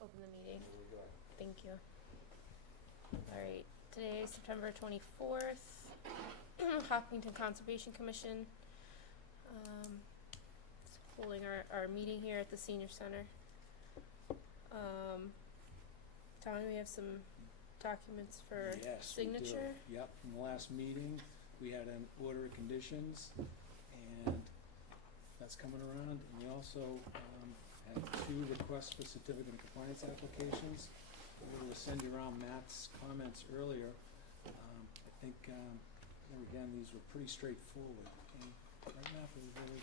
open the meeting. There we go. Thank you. All right, today is September 24th, Hopkinton Conservation Commission, is holding our meeting here at the Senior Center. Tommy, we have some documents for Yes, signature. we do. Yep, from the last meeting, we had an order of conditions, and that's coming around. And we also had 2 requests for certificate of compliance applications. We were able to send you around Matt's comments earlier. I think, again, these were pretty straightforward. And right now, there was really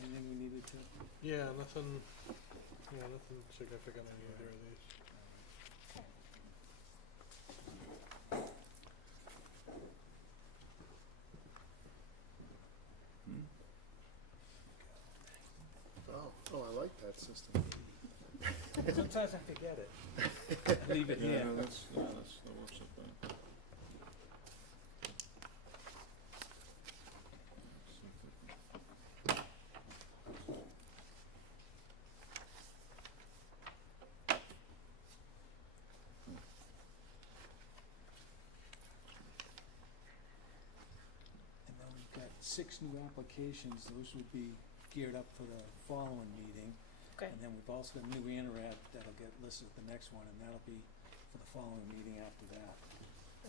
anything we needed to. Yeah, nothing significant on either of these. Oh, I like that system. Sometimes I forget it. I leave it Yeah, here. no, that works up fine. And then we've got 6 new applications. Those would be geared up for the following meeting. Okay. And then we've also got a new INRAD that'll get listed at the next one, and that'll be for the following meeting after that.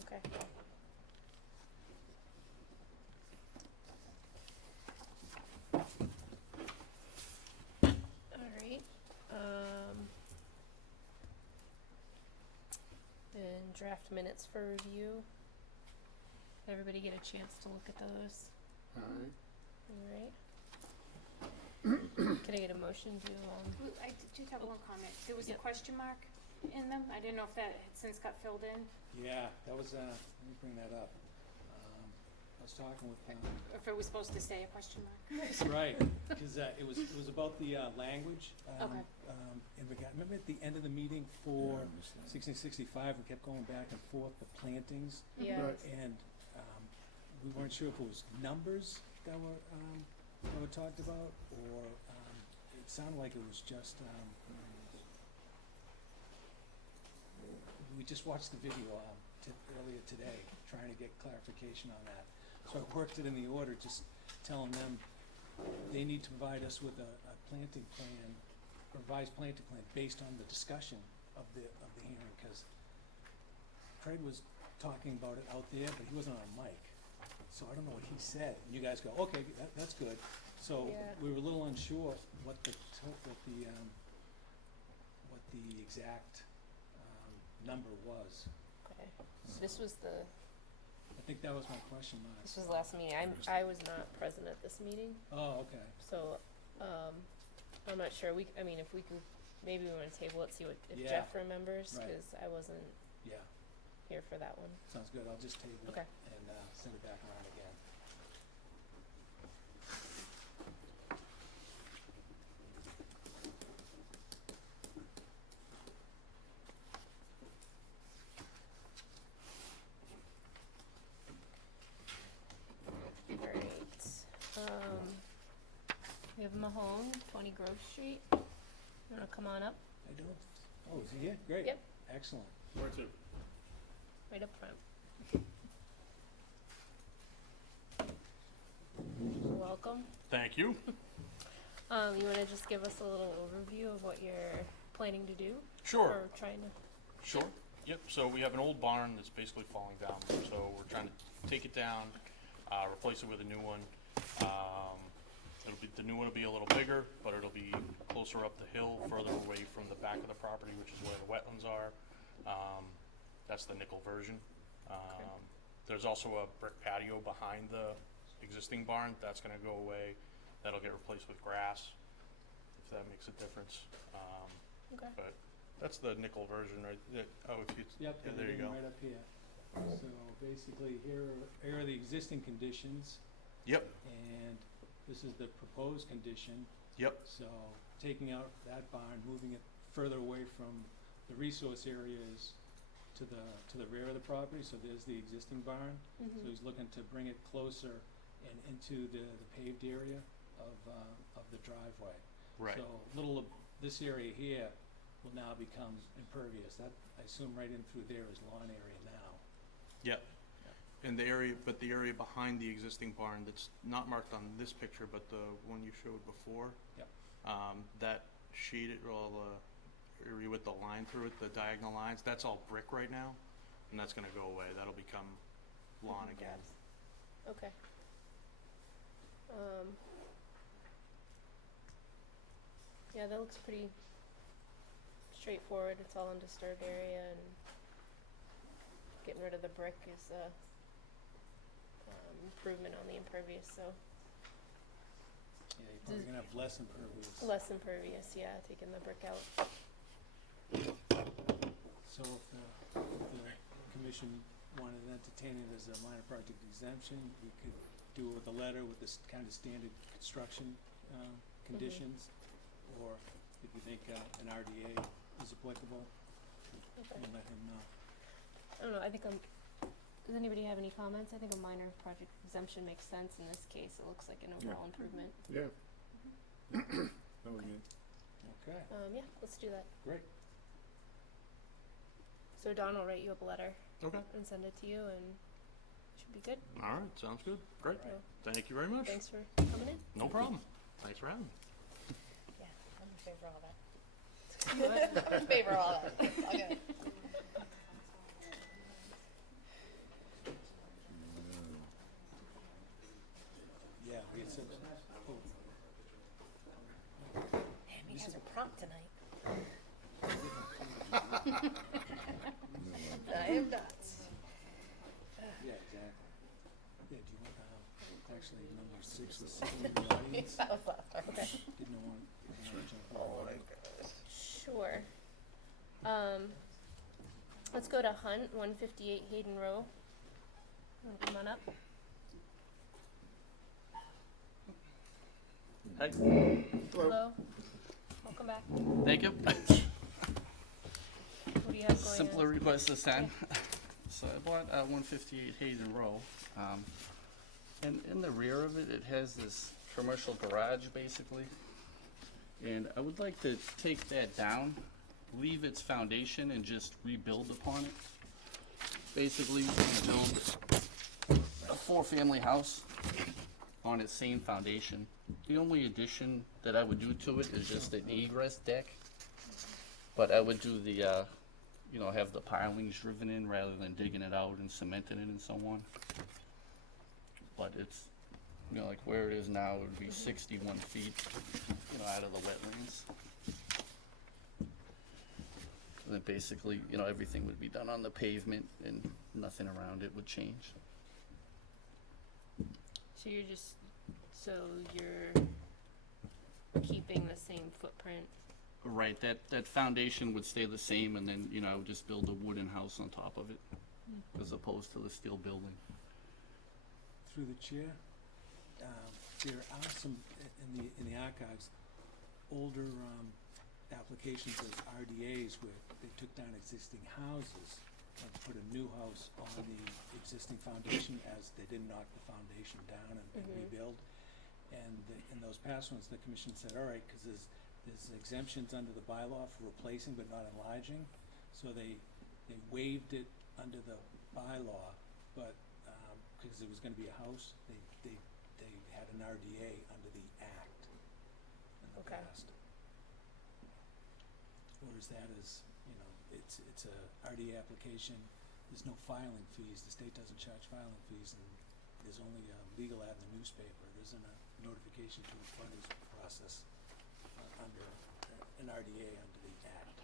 Okay. All right. And draft minutes for review. Everybody get a chance to look at those. All right. All right. Can I get a motion to, I did have one comment. There was a Yep. question mark in them. I didn't know if that had since got filled in, Yeah, that was, let me bring that up. I was talking with, or if it was supposed to say a question mark. right, because it was about the language. Okay. And remember at the end of the meeting for Yeah, I missed that. 1665, we kept going back and forth, the plantings, yeah, Right. and we weren't sure if it was numbers that were talked about, or it sounded like it was just, we just watched the video earlier today, trying to get clarification on that. So I worked it in the order, just telling them they need to provide us with a planting plan, revised planting plan, based on the discussion of the hearing, because Craig was talking about it out there, but he wasn't on mic. So I don't know what he said. And you guys go, okay, that's good. So Yeah. we were a little unsure what the exact number was. okay. So this was I think that was my question mark. this was the last meeting. I was not present at this meeting, Oh, okay. so, I'm not sure. I mean, if we can, maybe we wanna table it, see if Yeah. Jeff remembers, Right. cause I wasn't Yeah, here for that one. sounds good. I'll just table it Okay. and send it back around again. Alright, we have Mahone, 20 Grove Street. You wanna come on up, I don't, oh, is he here? Great. Yep. Excellent. Where to? right up front? Welcome. Thank you. You wanna just give us a little overview of what you're planning to do? Sure, Or trying to, sure. Yep, so we have an old barn that's basically falling down, so we're trying to take it down, replace it with a new one. The new one will be a little bigger, but it'll be closer up the hill, further away from the back of the property, which is where the wetlands are. That's the nickel version. There's also a brick patio behind the existing barn. That's gonna go away. That'll get replaced with grass, if that makes a difference. okay, But that's the nickel version, right? Oh, if you, Yep, yeah, there you go. right up here. So basically, here are the existing conditions, Yep, and this is the proposed condition. yep, So taking out that barn, moving it further away from the resource areas to the rear of the property, so there's the existing barn. So mhm, he's looking to bring it closer and into the paved area of the driveway. right, So little of this area here will now become impervious. That, I assume right in through there is lawn area now. Yep. And the area, but the area behind the existing barn that's not marked on this picture, but the one you showed before. Yep. That shaded, well, area with the line through it, the diagonal lines, that's all brick right now, and that's gonna go away. That'll become lawn again. Okay. Yeah, that looks pretty straightforward. It's all undisturbed area, and getting rid of the brick is a improvement on the impervious, so Yeah, you're probably gonna have less impervious. less impervious, yeah, taking the brick out. So if the commission wanted to entertain it as a minor project exemption, we could do it with a letter with this kind of standard construction conditions. Or if you think an RDA is applicable, Okay. we'll let him know. I don't know, I think does anybody have any comments? I think a minor project exemption makes sense in this case. It looks like an overall improvement. Yeah. That would be, Okay, Yeah, let's do that. great. So Don will write you up a letter Okay. and send it to you, and should be good. All right, sounds good. Great. All right. Thank you very much. Thanks for coming in. No problem. Thanks for having me. Yeah, I'm in favor of all that. I'm in favor of all that. Okay. Yeah, we had said, oh, Man, you guys are prompt tonight. I am nuts. yeah, exactly. Yeah, do you want, actually, number 6 is sitting in the audience. That was last time. Okay. Didn't know want to jump Oh over. my goodness. Sure. Let's go to Hunt, 158 Hayden Row. Wanna come on up? Hi, Hello. Welcome back. thank you. What do you have going Simpler on? request this time. So I bought 158 Hayden Row. And in the rear of it, it has this commercial garage basically. And I would like to take that down, leave its foundation and just rebuild upon it. Basically, build a 4-family house on its same foundation. The only addition that I would do to it is just an egress deck. But I would do the, have the pilings driven in rather than digging it out and cementing it and so on. But it's, like where it is now, it would be 61 feet, out of the wetlands. And then basically, everything would be done on the pavement and nothing around it would change. So you're keeping the same footprint. Right, that foundation would stay the same and then, I would just build a wooden house on top of it, as opposed to the steel building. Through the chair, there are some, in the archives, older applications of RDAs where they took down existing houses and put a new house on the existing foundation as they didn't knock the foundation down and rebuild. And in those past ones, the commission said, all right, because there's exemptions under the bylaw for replacing but not enlarging. So they waived it under the bylaw, but because it was going to be a house, they had an RDA under the act in the Okay. past. Whereas that is, it's a RDA application. There's no filing fees. The state doesn't charge filing fees, and there's only a legal ad in the newspaper. There isn't a notification to a frontage process under an RDA under the act.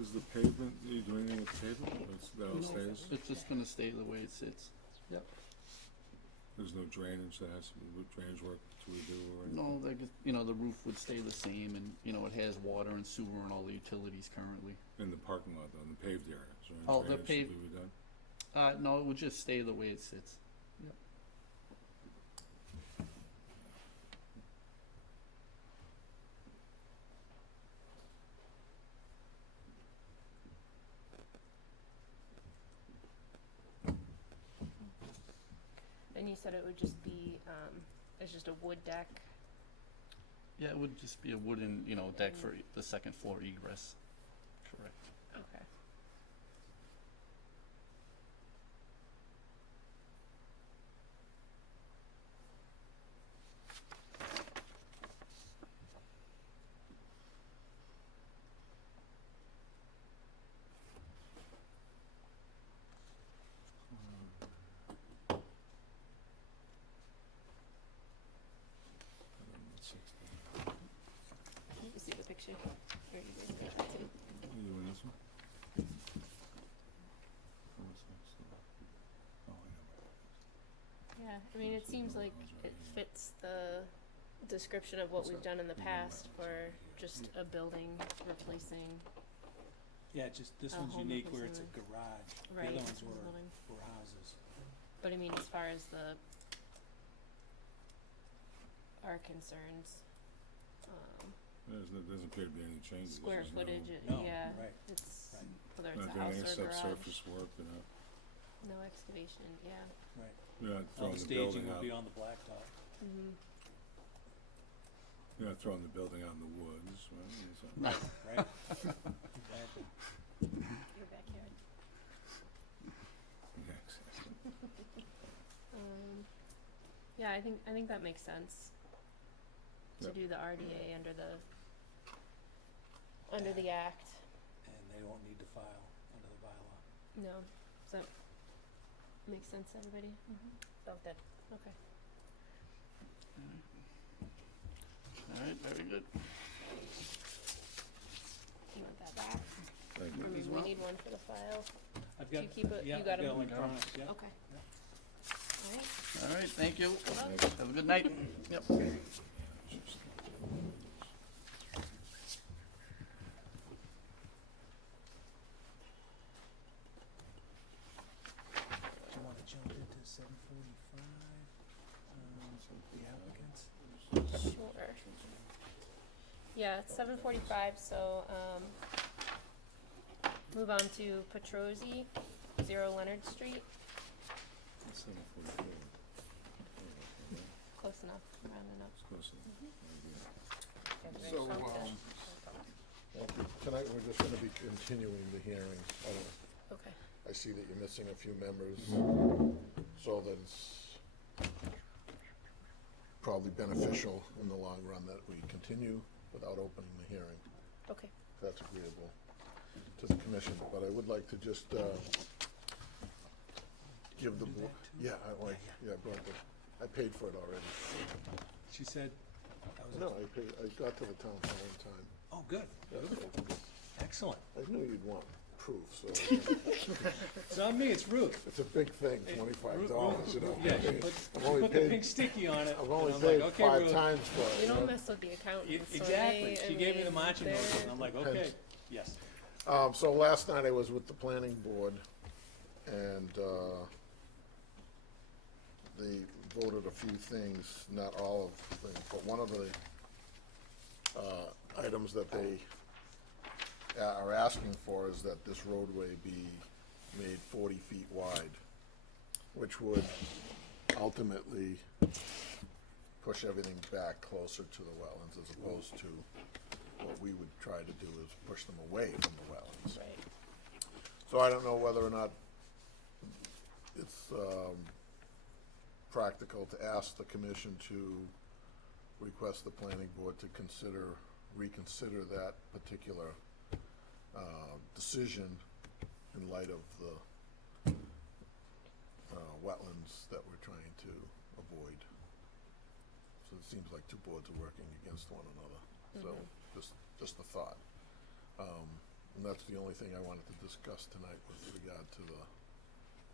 is the pavement, do you do anything with the pavement? That all stays? It's just gonna stay the way it sits. Yep. There's no drainage that has to be, drainage work to redo or anything? No, the roof would stay the same and, it has water and sewer and all the utilities currently. In the parking lot though, in the paved areas, right? Oh, the Drainage should be redone? No, it would just stay the way it sits. Yep. And you said it would just be, it's just a wood deck. Yeah, it would just be a wooden, deck for the second floor egress. Correct. Okay. Can you see the picture? Or you guys got that too? You want this one? Oh, I know. Yeah, I mean, it seems like it fits the description of what we've done in the past for just a building replacing, Yeah, just, this A one's home unique where it's a replacement. garage. right, The other it's ones a building. were houses. But I mean, as far as our concerns, There doesn't appear to be any changes. square There's footage, No, yeah, right, it's, right. whether Not it's a doing any house or garage, subsurface work, no excavation, yeah. Right. you're not All throwing the the staging building will out, be on the blacktop. Mm-hmm. you're not throwing the building out in the woods, right? So- Right? Exactly. Your backyard. Yeah, exactly. Yeah, I think that makes sense. To Yep. do the RDA under the act. And they won't need to file under the bylaw. No, does that make sense to everybody? Sounds good. Okay. All right, very good. You want that back? Thank Or you. maybe As we well. need one for the file? I've Do got, you keep it, yeah, you got I've got 'em? electronics, yeah. Okay. Alright. All right, thank you. Thank you. Have a good night. Yep. Do you wanna jump into 7:45, the applicants? Sure. Yeah, it's 7:45, so, move on to Petrosi, 0 Leonard Street, 7:44. close enough, rounding up. It's close enough. Sounds So, good. tonight we're just gonna be continuing the hearing. Okay. I see that you're missing a few members, so that's probably beneficial in the long run that we continue without opening the hearing, Okay. if that's agreeable to the commission. But I would like to just, give the Do board, that too? yeah, I brought I paid for it already. She said, that was No, I got to the town hall in time. Oh, good, beautiful, excellent. I knew you'd want proof, so It's on me, it's Ruth. it's a big thing, Hey, $25, you know. Yeah, she I've put only the paid- pink sticky on it. I've only and I'm like, paid okay, 5 Ruth. times for it. We you know? don't mess with the accountants, so Exactly, they, she gave me the marching orders, they're- and I'm like, okay, Depends. yes. So last night I was with the planning board and, they voted a few things, not all of them, but one of the, items that they are asking for is that this roadway be made 40 feet wide, which would ultimately push everything back closer to the wetlands as opposed to what we would try to do is push them away from the wetlands. Right. So I don't know whether or not it's practical to ask the commission to request the planning board to reconsider that particular decision in light of the wetlands that we're trying to avoid. So it seems like two boards are working against one another. So just a thought. And that's the only thing I wanted to discuss tonight with regard to the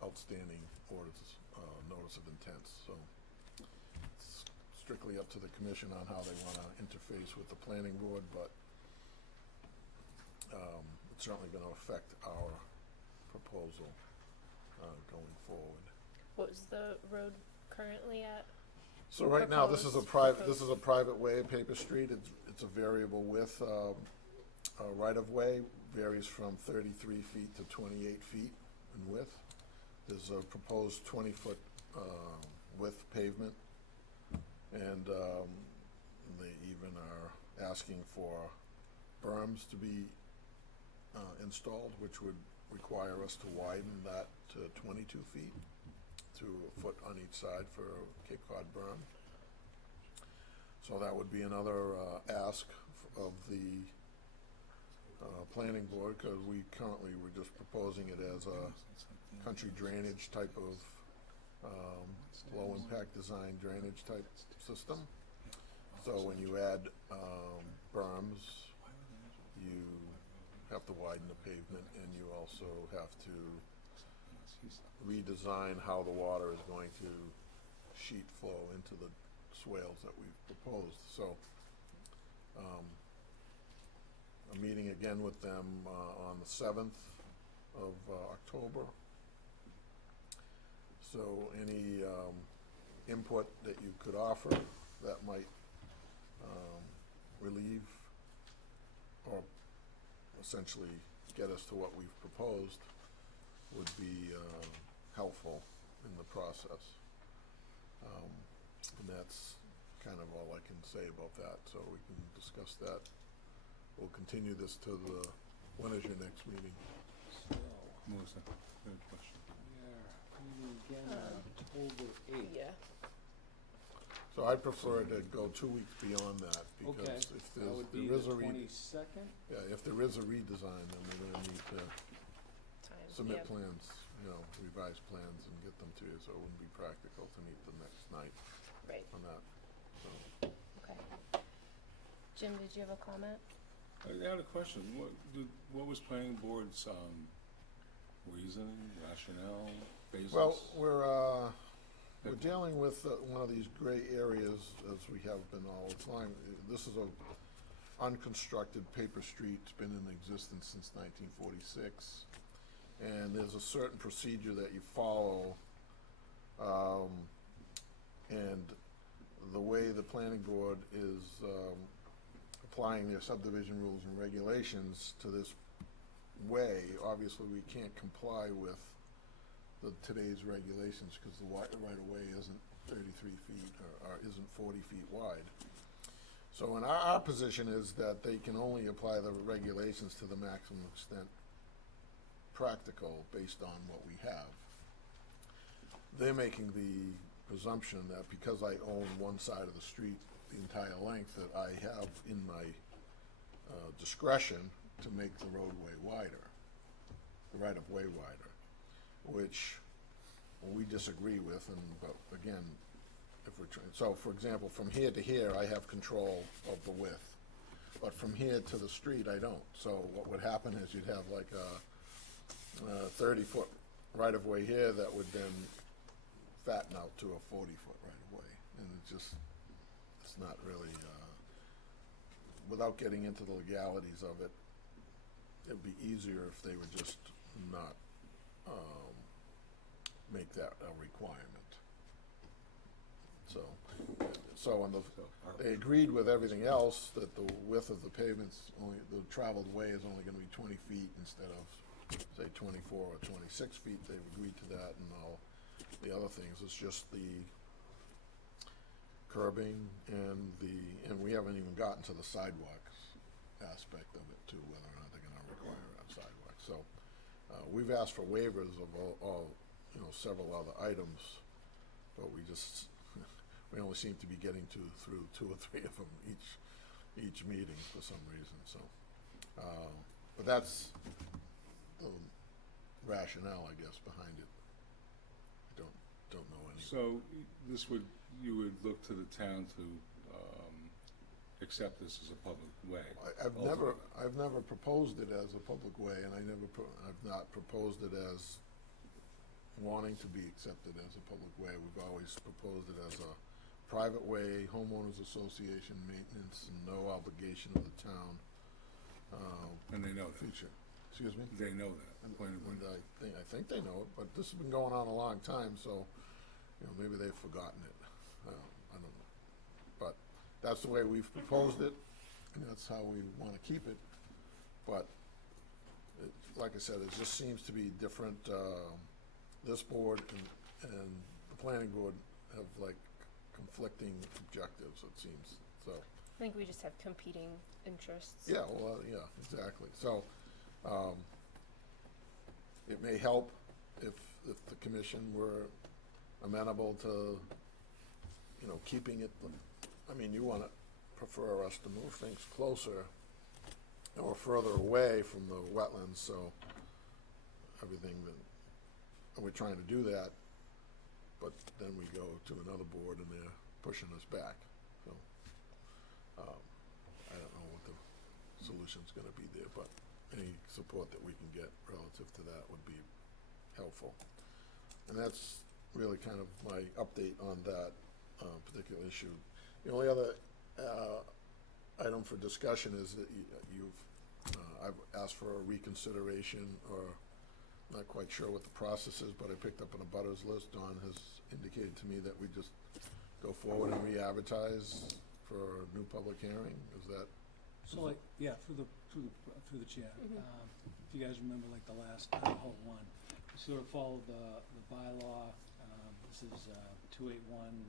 outstanding orders, notice of intent. So it's strictly up to the commission on how they wanna interface with the planning board, but it's certainly gonna affect our proposal, going forward. What was the road currently at? So right now, this is a Proposed- this is a private way, Paper Street, it's a variable width, right of way, varies from 33 feet to 28 feet in width. There's a proposed 20-foot, width pavement, and, they even are asking for berms to be installed, which would require us to widen that to 22 feet, to a foot on each side for a Cape Cod berm. So that would be another ask of the planning board, because we currently were just proposing it as a country drainage type of low impact design drainage type system. So when you add berms, you have to widen the pavement, and you also have to redesign how the water is going to sheet flow into the swales that we've proposed. So I'm meeting again with them on the 7th of October. So any input that you could offer that might relieve or essentially get us to what we've proposed would be helpful in the process. And that's kind of all I can say about that, so we can discuss that. We'll continue this to the, when is your next meeting? So, Melissa, good question. we are meeting again on October 8th. Yeah. So I'd prefer to go 2 weeks beyond that, Okay, because if that would be there the is a 22nd? yeah, if there is a redesign, then we're gonna need to Time. submit Yeah. plans, revised plans and get them to you, so it wouldn't be practical to meet the next night Right. on that, so. Okay. Jim, did you have a comment? I had a question. What was planning board's reasoning, rationale, basis? Well, we're dealing with one of these gray areas, as we have been all the time. This is a unconstructed paper street. It's been in existence since 1946. And there's a certain procedure that you follow, and the way the planning board is applying their subdivision rules and regulations to this way, obviously we can't comply with today's regulations, because the right-of-way isn't 33 feet or isn't 40 feet wide. So our position is that they can only apply the regulations to the maximum extent practical based on what we have. They're making the presumption that because I own one side of the street the entire length, that I have in my discretion to make the roadway wider, the right-of-way wider, which we disagree with. But again, if we're trying, so for example, from here to here, I have control of the width, but from here to the street, I don't. So what would happen is you'd have like a 30-foot right-of-way here that would then fatten out to a 40-foot right-of-way, and it's not really, without getting into the legalities of it, it'd be easier if they would just not make that a requirement. So they agreed with everything else, that the width of the pavement's the traveled way is only gonna be 20 feet instead of, say, 24 or 26 feet. They've agreed to that, and all the other things. It's just the curbing and we haven't even gotten to the sidewalks aspect of it too, whether or not they're gonna require a sidewalk. So we've asked for waivers of all several other items, but we only seem to be getting through 2 or 3 of them each meeting for some reason. So, but that's the rationale, I guess, behind it. I don't know any. So you would look to the town to accept this as a public way? I've never proposed it as a public way, and I've not proposed it as wanting to be accepted as a public way. We've always proposed it as a private way, homeowners association maintenance, and no obligation of the town. And they know that? Future. Excuse me? They know that? And I think they know it, but this has been going on a long time, so maybe they've forgotten it. I don't know. But that's the way we've proposed it, and that's how we want to keep it. But like I said, it just seems to be different. This board and the planning board have like conflicting objectives, it seems. So I think we just have competing interests. Yeah, well, yeah, exactly. So, it may help if the commission were amenable to, you know, keeping it, I mean, you wanna prefer us to move things closer or further away from the wetlands, so everything that, and we're trying to do that, but then we go to another board and they're pushing us back, so, I don't know what the solution's gonna be there, but any support that we can get relative to that would be helpful. And that's really kind of my update on that, particular issue. The only other, item for discussion is that I've asked for a reconsideration, or not quite sure what the process is, but I picked up an abutters list. Don has indicated to me that we just go forward and re-advertise for a new public hearing. Is that? So like, yeah, through the chair, if you guys remember like the last, whole one, we sort of followed the bylaw, this is, 281,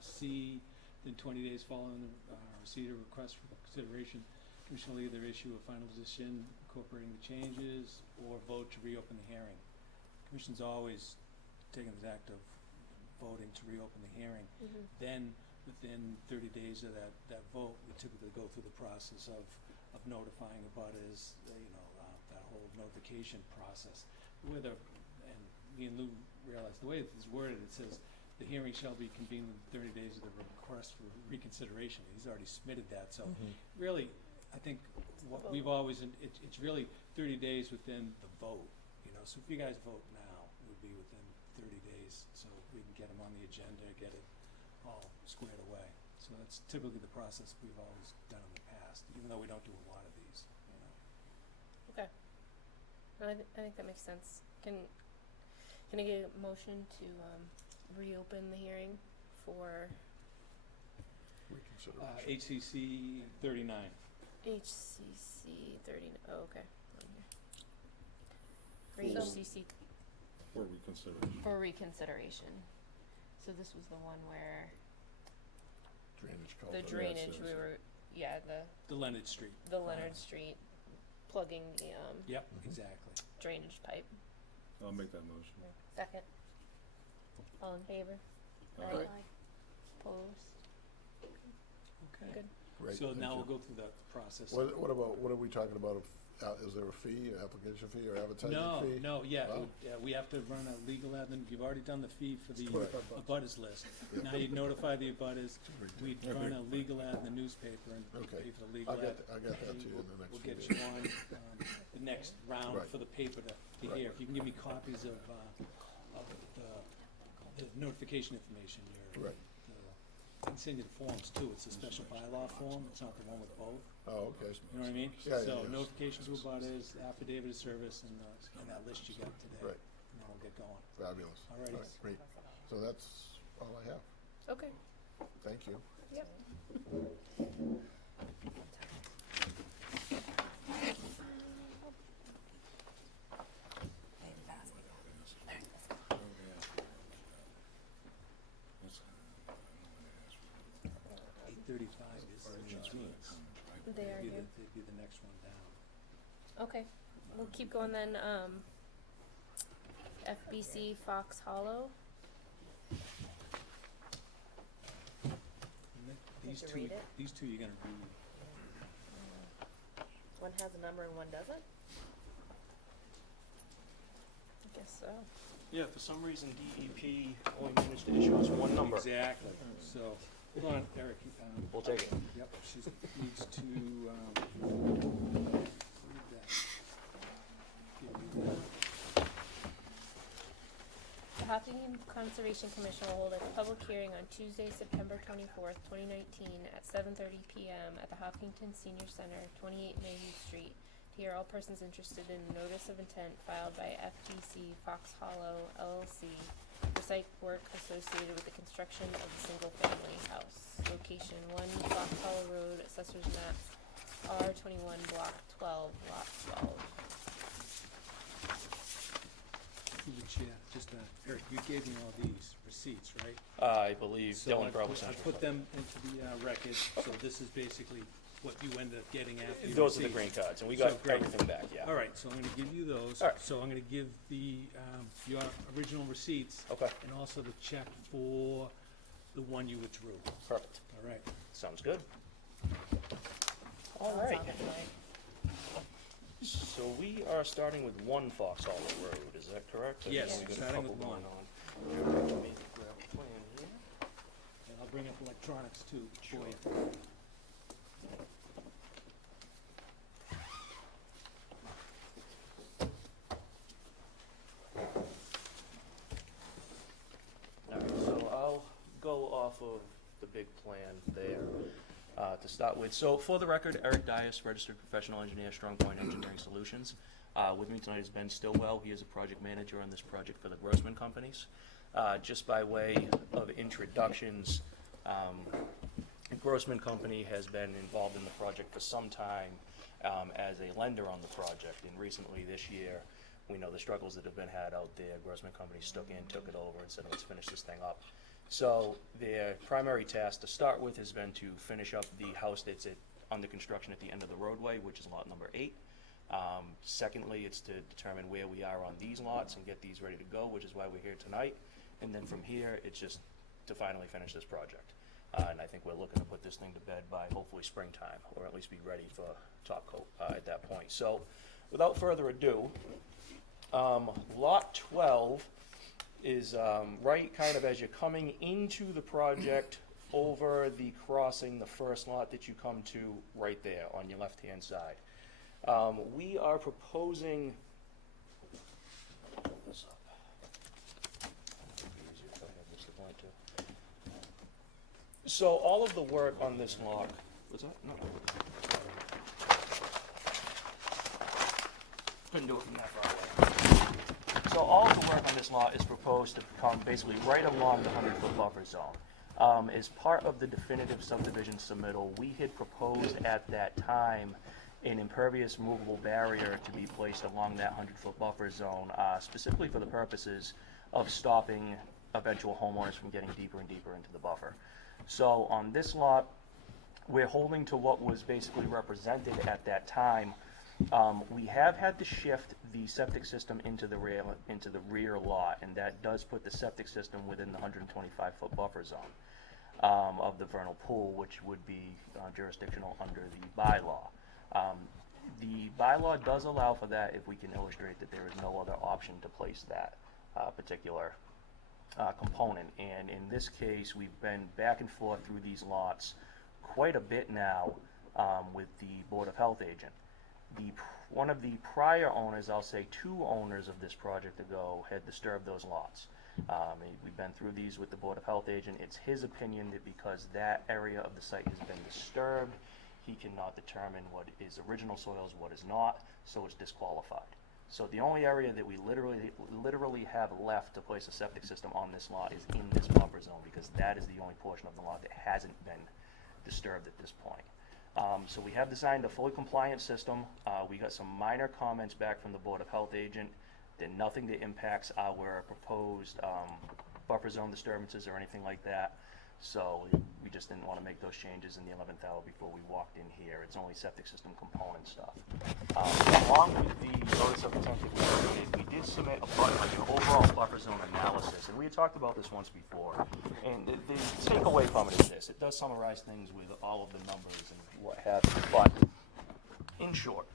C, then 20 days following the, receipt of request for consideration, commission will either issue a final decision incorporating the changes or vote to reopen the hearing. Commission's always taken the act of voting to reopen the hearing. Then, within 30 days of that vote, we typically go through the process of notifying abutters, that whole notification process. And me and Lou realized, the way it's worded, it says, the hearing shall be convened in 30 days of the request for reconsideration. He's already submitted that, so really, I think what we've always, it's really 30 days within the vote, so if you guys vote now, it would be within 30 days, so we can get them on the agenda, get it all squared away. So that's typically the process we've always done in the past, even though we don't do a lot of these, Okay. I think that makes sense. Can I get a motion to reopen the hearing for Reconsideration. HCC 39. HCC 30? Oh, okay. On here. For Cool. HCC For reconsideration. for reconsideration. So this was the one where Drainage the culvert. drainage yes, we yes. were, The Leonard Street. the Leonard Street, plugging the Yep, exactly. drainage pipe. I'll make that motion. Second. All in favor? Aye. Opposed? Okay. Good. Great, So thank now you. we'll go through the process. What are we talking about? Is there a fee, an application fee or advertising fee? No, yeah, Wow. we have to run a legal ad, and you've already done the fee for the Correct. abutters list. Yeah. Now you notify the abutters, we'd Okay. run a legal ad in the newspaper and we Okay. pay for the legal I'll ad. get that to you in the next We'll few get days. you on, the next round Right. for the paper to Right. hear. If you can give me copies of the notification information, Right. I can send you the forms too, it's a special bylaw form, it's not the one with both. Oh, okay. You know what I mean? Yeah, yeah, So yeah. notifications to abutters, affidavit of service, and that list you got today. Right. And then we'll get going. Fabulous. Alrighty. All right, great. So that's all I have. Okay. Thank you. Yep. What's- 8:35 is the next one. They are here. They'd be the next one down. Okay. We'll keep going then. FBC Fox Hollow. These to two, read it? these two you're gonna read. One has a number and one doesn't? I guess so. Yeah, for some reason DEP only managed to issue us one number. Exactly. So, hold on, Eric. We'll take it. Yep, she needs to, read that. Give you that. The Hopkinton Conservation Commission will hold a public hearing on Tuesday, September 24th, 2019 at 7:30 p.m. at the Hopkinton Senior Center, 28 Mayhew Street, to hear all persons interested in a notice of intent filed by FBC Fox Hollow LLC for site work associated with the construction of a single-family house. Location 1 Fox Hollow Road, Assessor's Map R21, Block 12, Lot 12. Did you Chair, just, Eric, you gave me all these receipts, right? I believe So Dylan I probably put- sent I you put something. them into the record, so this is basically what you ended up getting after you Those are the received green it. cards, and we So got great. everything back, yeah. All right, so I'm gonna give you those. All right. So I'm gonna give the, your original receipts. Okay. And also the check for the one you withdrew. Perfect. All right. Sounds good. All Sounds right. like it. So we are starting with 1 Foxhall Road, is that correct? I Yes, know we got a starting couple with going 1. on. Let me grab a plan here. And I'll bring up electronics too for you. Alright, so I'll go off of the big plan there, to start with. So for the record, Eric Dias, Registered Professional Engineer, Strong Point Engineering Solutions. With me tonight is Ben Stillwell. He is a project manager on this project for the Grossman Companies. Just by way of introductions, Grossman Company has been involved in the project for some time, as a lender on the project, and recently this year, we know the struggles that have been had out there. Grossman Company took it over and said, let's finish this thing up. So their primary task to start with has been to finish up the house that's under construction at the end of the roadway, which is lot number 8. Secondly, it's to determine where we are on these lots and get these ready to go, which is why we're here tonight. And then from here, it's just to finally finish this project. And I think we're looking to put this thing to bed by hopefully springtime, or at least be ready for top coat at that point. So without further ado, lot 12 is right kind of as you're coming into the project over the crossing, the first lot that you come to right there on your left-hand side. We are proposing, pull this up. Easier if I have this to point to. So all of the work on this lot, was that? No. Couldn't do it from that far away. So all of the work on this lot is proposed to come basically right along the 100-foot buffer zone. As part of the definitive subdivision submittal, we had proposed at that time an impervious movable barrier to be placed along that 100-foot buffer zone, specifically for the purposes of stopping eventual homeowners from getting deeper and deeper into the buffer. So on this lot, we're holding to what was basically represented at that time. We have had to shift the septic system into the rear lot, and that does put the septic system within the 125-foot buffer zone of the vernal pool, which would be jurisdictional under the bylaw. The bylaw does allow for that if we can illustrate that there is no other option to place that particular component. And in this case, we've been back and forth through these lots quite a bit now with the Board of Health agent. One of the prior owners, I'll say 2 owners of this project ago, had disturbed those lots. We've been through these with the Board of Health agent. It's his opinion that because that area of the site has been disturbed, he cannot determine what is original soils, what is not, so it's disqualified. So the only area that we literally have left to place a septic system on this lot is in this buffer zone, because that is the only portion of the lot that hasn't been disturbed at this point. So we have designed a fully compliant system. We got some minor comments back from the Board of Health agent. There's nothing that impacts our proposed buffer zone disturbances or anything like that. So we just didn't want to make those changes in the 11th hour before we walked in here. It's only septic system component stuff. Along with the notice of intent that we did submit an overall buffer zone analysis, and we had talked about this once before. And the takeaway from it is this: it does summarize things with all of the numbers and what have you. But in short,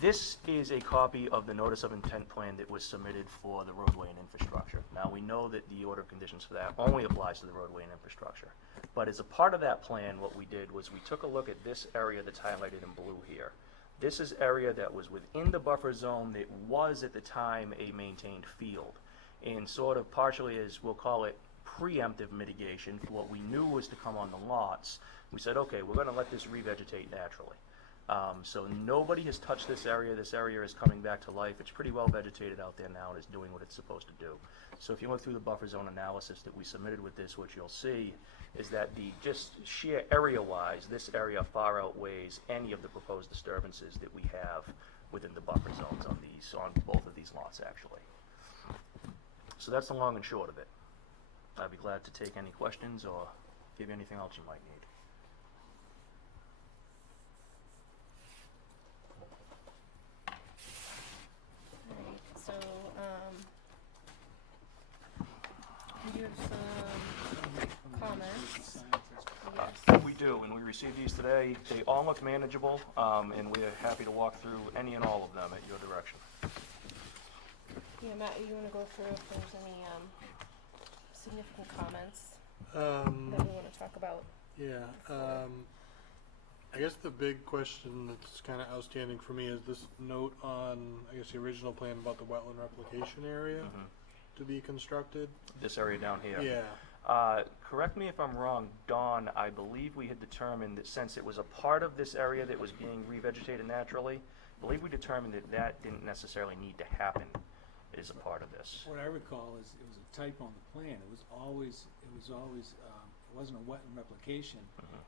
this is a copy of the notice of intent plan that was submitted for the roadway and infrastructure. Now, we know that the order of conditions for that only applies to the roadway and infrastructure. But as a part of that plan, what we did was we took a look at this area that's highlighted in blue here. This is area that was within the buffer zone that was at the time a maintained field. And sort of partially, as we'll call it, preemptive mitigation for what we knew was to come on the lots, we said, okay, we're going to let this revegetate naturally. So nobody has touched this area. This area is coming back to life. It's pretty well vegetated out there now and is doing what it's supposed to do. So if you look through the buffer zone analysis that we submitted with this, what you'll see is that the just sheer area-wise, this area far outweighs any of the proposed disturbances that we have within the buffer zones on both of these lots, actually. So that's the long and short of it. I'd be glad to take any questions or give you anything else you might need. Alright, so, we do have some comments. Yes. We do, and we received these today. They all look manageable, and we are happy to walk through any and all of them at your direction. Yeah, Matt, you wanna go through if there's any, significant comments that we wanna talk about? Yeah, I guess the big question that's kind of outstanding for me is this note on, I guess, the original plan about the wetland replication area to be constructed. This area down here. Yeah, Correct me if I'm wrong, Dawn, I believe we had determined that since it was a part of this area that was being revegetated naturally, I believe we determined that that didn't necessarily need to happen as a part of this. What I recall is it was a type on the plan. It wasn't a wetland replication.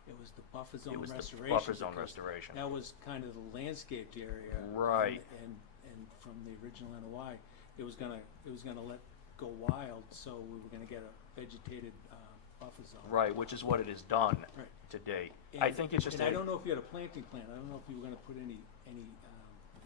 It was the buffer It zone was restoration. the buffer zone because restoration. That was kind of the landscaped area. Right. And from the original NOI, it was gonna let go wild, so we were gonna get a vegetated, buffer zone. Right, which is what it has done Right. to date. I think it's just And I a, don't know if you had a planting plan. I don't know if you were gonna put any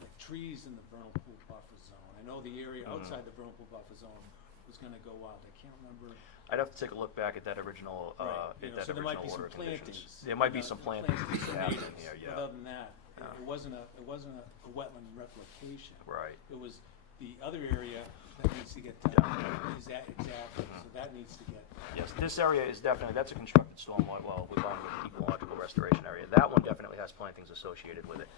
like trees in the vernal pool buffer zone. I know the area outside the vernal pool buffer zone was gonna go wild. I can't remember. I'd have to take a look back at that original, Right, you know, at that so there might original be some order of conditions. plantings. There might be you know, some plantings some that happen in natives, here, But yeah. other than that, it wasn't a wetland replication. Right. It was the other area that needs to get done. Yeah. Is that exactly? So that needs to get. Yes, this area is definitely, that's a constructed stormwater, well, we're calling it an ecological restoration area. That one definitely has plantings associated with it.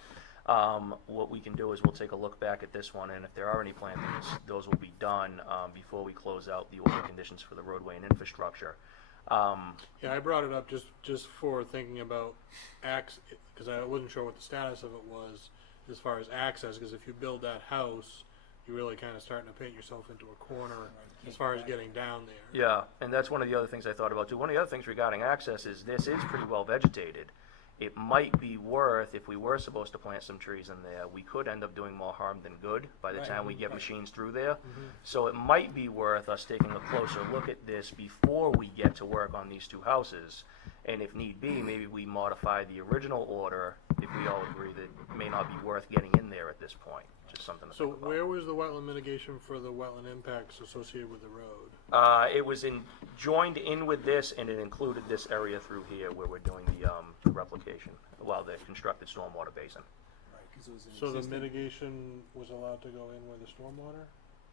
What we can do is we'll take a look back at this one, and if there are any plantings, those will be done, before we close out the order conditions for the roadway and infrastructure. yeah, I brought it up just for thinking about because I wasn't sure what the status of it was as far as access, because if you build that house, you're really kind of starting to paint yourself into a corner as far as getting down there. Yeah, and that's one of the other things I thought about too. One of the other things regarding access is this is pretty well vegetated. It might be worth, if we were supposed to plant some trees in there, we could end up doing more harm than good by the Right. time we get machines through there. So it might be worth us taking a closer look at this before we get to work on these two houses. And if need be, maybe we modify the original order if we all agree that it may not be worth getting in there at this point. Just something to So think about. where was the wetland mitigation for the wetland impacts associated with the road? It was joined in with this, and it included this area through here where we're doing the replication, well, the constructed stormwater basin. Right, 'cause it was an So the existing- mitigation was allowed to go in where the stormwater,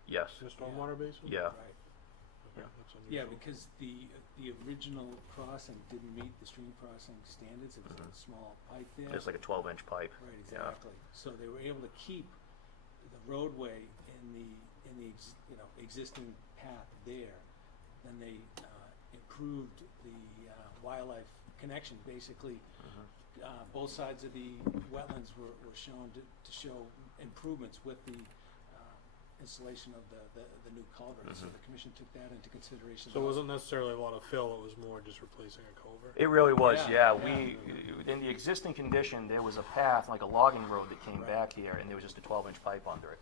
Yes, the stormwater basin? yeah. Right. Okay, that's Yeah, unusual. because the original crossing didn't meet the stream crossing standards. It was a small pipe there. It's like a 12-inch pipe. Right, Yeah. exactly. So they were able to keep the roadway in the existing path there. Then they improved the wildlife connection. Basically, both sides of the wetlands were shown to show improvements with the installation of the new culvert. So the commission took that into consideration. So it wasn't necessarily a lot of fill, it was more just replacing a culvert? It really was, Yeah, yeah. In the existing condition, there was a path, like a logging road that came Right. back here, and there was just a 12-inch pipe under it.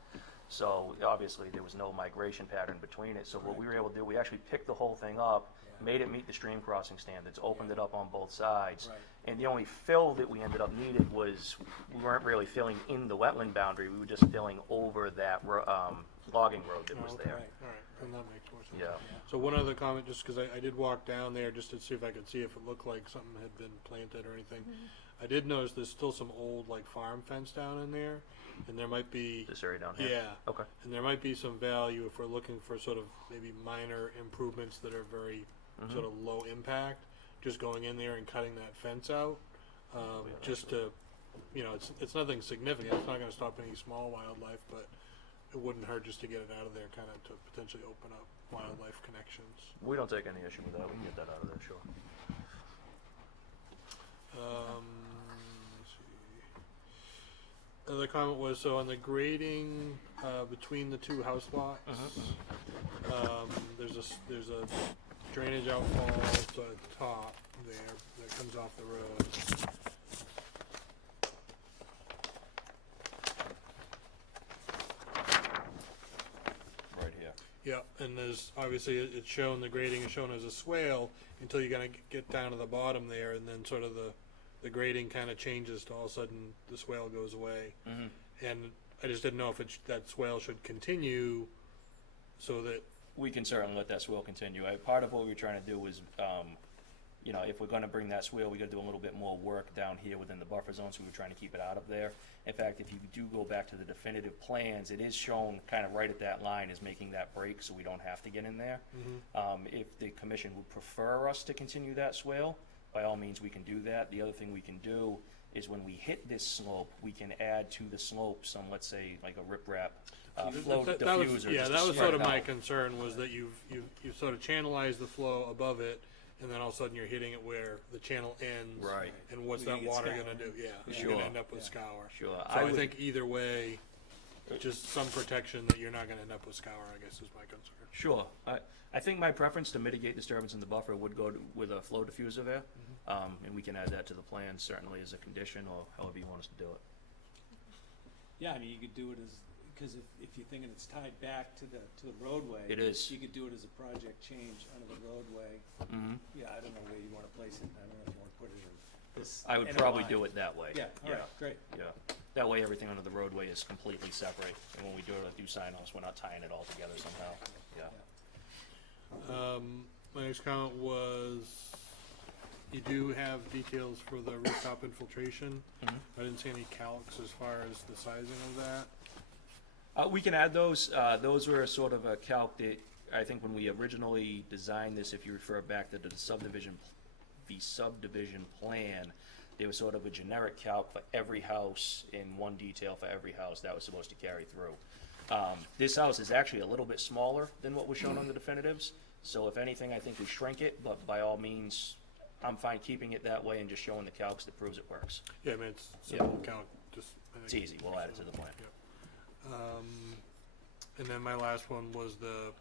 So obviously, there was no migration pattern between it. So what we were able to do, we actually picked the whole thing up, Yeah. made it meet the stream crossing standards, opened it up on both sides. Right. And the only fill that we ended up needed was, we weren't really filling in the wetland boundary, we were just filling over that logging road that was Oh, okay. there. All right, then that makes more sense. Yeah. So one other comment, just because I did walk down there just to see if I could see if it looked like something had been planted or anything. I did notice there's still some old like farm fence down in there, and there might be, This area down here? yeah, Okay. and there might be some value if we're looking for sort of maybe minor improvements that are very sort of low impact, just going in there and cutting that fence out, just to, it's nothing significant, it's not gonna stop any small wildlife, but it wouldn't hurt just to get it out of there, kind of to potentially open up wildlife connections. We don't take any issue with that, we can get that out of there, sure. Let's see. Other comment was, so on the grading, between the two house lots, there's a drainage outfall to the top there that comes off the road. Right here. Yeah, and there's, obviously, it's shown, the grading is shown as a swale until you gotta get down to the bottom there, and then sort of the grading kinda changes to all of a sudden the swale goes away. And I just didn't know if that swale should continue so that, We can certainly let that swale continue. Part of what we were trying to do was, you know, if we're gonna bring that swale, we gotta do a little bit more work down here within the buffer zone, so we were trying to keep it out of there. In fact, if you do go back to the definitive plans, it is shown kind of right at that line as making that break, so we don't have to get in there. If the commission would prefer us to continue that swale, by all means, we can do that. The other thing we can do is when we hit this slope, we can add to the slope some, let's say, like a riprap, flow that diffuser. was, just yeah, to that was spread sort of it my out. concern, was that you've sort of channelized the flow above it, and then all of a sudden you're hitting it where the channel ends. Right. And what's You're that gonna get water scour. gonna do? Yeah, Yeah. you're gonna Sure. end up with Yeah. scour. Sure. So I I would- think either way, just some protection that you're not gonna end up with scour, I guess, is my concern. Sure. I think my preference to mitigate disturbance in the buffer would go with a flow diffuser there. And we can add that to the plan certainly as a condition, or however you want us to do it. Yeah, I mean, you could do it as, because if you're thinking it's tied back to the roadway. It is. You could do it as a project change under the roadway. Yeah, I don't know where you wanna place it, I don't know if you wanna put it in this. I would probably NOI. do it that way. Yeah, alright, great. Yeah. That way everything under the roadway is completely separate, and when we do sign-offs, we're not tying it all together somehow. Yeah. My next comment was, you do have details for the rooftop infiltration. I didn't see any calcs as far as the sizing of that. We can add those. Those were sort of a calc that, I think when we originally designed this, if you refer back to the subdivision plan, there was sort of a generic calc for every house in one detail for every house that was supposed to carry through. This house is actually a little bit smaller than what was shown on the definitives, so if anything, I think we shrink it, but by all means, I'm fine keeping it that way and just showing the calcs that proves it works. Yeah, I mean, it's simple calc, just. I It's think- easy, we'll add it to the plan. And then my last one was the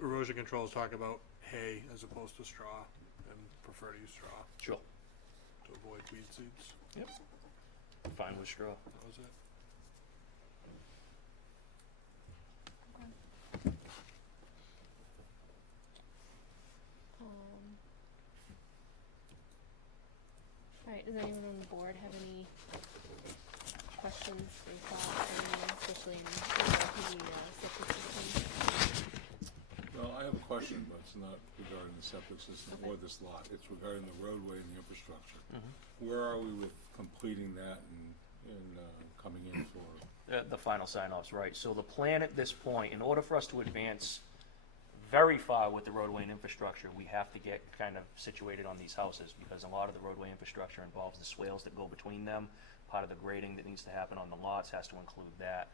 erosion controls talk about hay as opposed to straw, and prefer to use straw Sure. to avoid weed seeds. Yep. Fine with straw. That was it. Alright, does anyone on the board have any questions or thoughts, especially in the septic system? Well, I have a question, but it's not regarding the septic system or this lot. It's regarding the roadway and the infrastructure. Where are we with completing that and coming in for? The final sign-offs, right. So the plan at this point, in order for us to advance very far with the roadway and infrastructure, we have to get kind of situated on these houses, because a lot of the roadway infrastructure involves the swales that go between them. Part of the grading that needs to happen on the lots has to include that.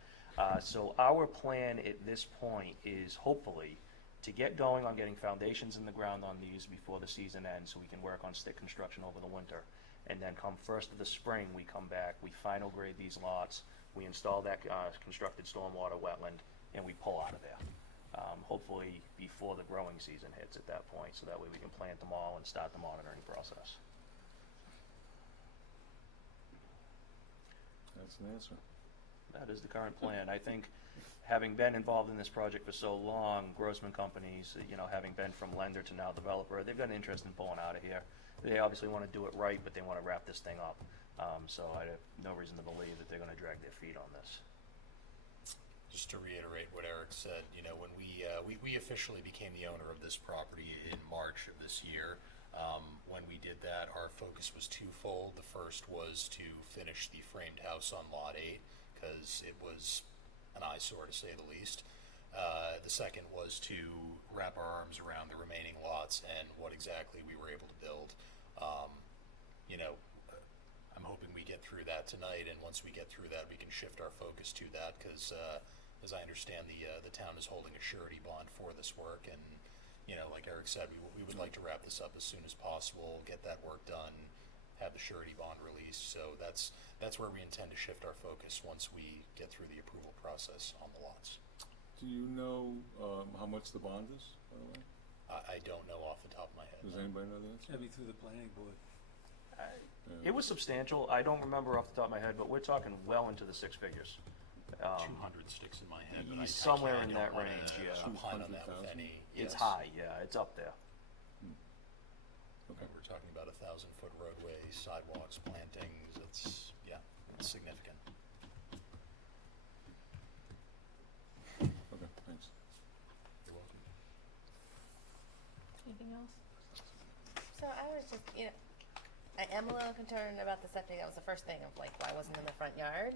So our plan at this point is hopefully to get going on getting foundations in the ground on these before the season ends, so we can work on stick construction over the winter. And then come first of the spring, we come back, we final grade these lots, we install that constructed stormwater wetland, and we pull out of there. Hopefully before the growing season hits at that point, so that way we can plant them all and start the monitoring process. That's an answer. That is the current plan. I think, having been involved in this project for so long, Grossman Companies, you know, having been from lender to now developer, they've got an interest in pulling out of here. They obviously want to do it right, but they want to wrap this thing up. So I have no reason to believe that they're going to drag their feet on this. Just to reiterate what Eric said, you know, when we officially became the owner of this property in March of this year. When we did that, our focus was twofold. The first was to finish the framed house on Lot 8, because it was an eyesore to say the least. The second was to wrap our arms around the remaining lots and what exactly we were able to build. You know, I'm hoping we get through that tonight, and once we get through that, we can shift our focus to that, because as I understand, the town is holding a surety bond for this work, and you know, like Eric said, we would like to wrap this up as soon as possible, get that work done, have the surety bond released. So that's where we intend to shift our focus once we get through the approval process on the lots. Do you know how much the bond is, by the way? I don't know off the top of my head. Does anybody know the answer? That'd be through the planning board. It was substantial. I don't remember off the top of my head, but we're talking well into the six figures. 200 sticks in my head, but somewhere I in don't that wanna range, yeah. opine on that with 200,000? any. It's yes. high, yeah, it's up there. Okay. We're talking about 1,000-foot roadway, sidewalks, plantings, it's significant. Okay, thanks. You're welcome. Anything else? So I was just, I am a little concerned about the septic. That was the first thing of like, why wasn't it in the front yard?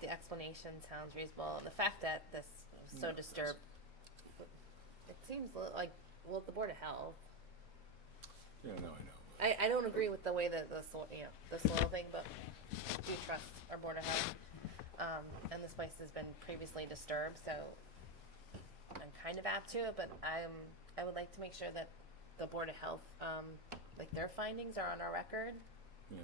The explanation sounds reasonable. The fact that this was so disturbed, it seems like, well, the Board of Health. Yeah, no, I know. I don't agree with the way that the soil, the soil thing, but do trust our Board of Health. And this place has been previously disturbed, so I'm kind of apt to it, but I would like to make sure that the Board of Health, like their findings are on our record. Yeah.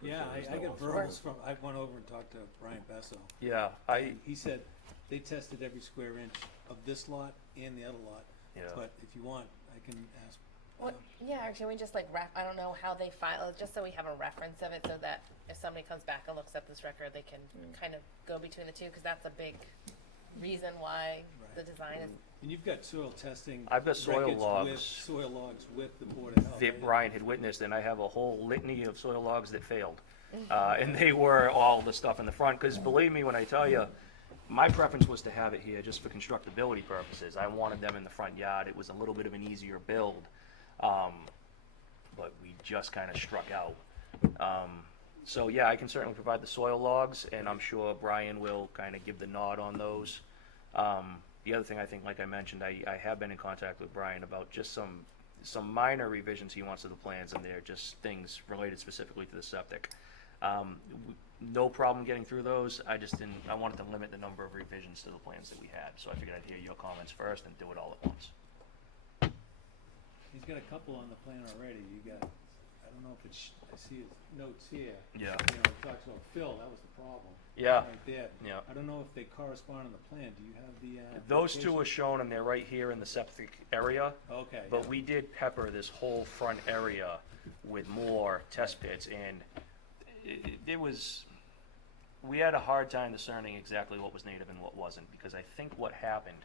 Yeah, There's I no got alternatives. verbals from, I went over and talked to Brian Besso. Yeah, And he said they tested every square inch of this lot and the other lot. Yeah. But if you want, I can ask. What, yeah, actually, we just like I don't know how they file, just so we have a reference of it, so that if somebody comes back and looks at this record, they can kind of go between the two, because that's a big reason why the design is. And you've got soil testing. I've got soil records logs. with soil logs with the Board of Health. that right? Brian had witnessed, and I have a whole litany of soil logs that failed. And they were all the stuff in the front, because believe me when I tell you, my preference was to have it here just for constructability purposes. I wanted them in the front yard. It was a little bit of an easier build, but we just kind of struck out. So yeah, I can certainly provide the soil logs, and I'm sure Brian will kind of give the nod on those. The other thing I think, like I mentioned, I have been in contact with Brian about just some minor revisions he wants to the plans, and they're just things related specifically to the septic. No problem getting through those. I wanted to limit the number of revisions to the plans that we had, so I figured I'd hear your comments first and do it all at once. He's got a couple on the plan already. You got, I don't know if it's, I see his notes here. Yeah. It talks about fill, that was the problem. Yeah. Right there. Yeah. I don't know if they correspond on the plan. Do you have the, Those two application? are shown, and they're right here in the septic area. Okay. But yeah. we did pepper this whole front area with more test pits, and we had a hard time discerning exactly what was native and what wasn't, because I think what happened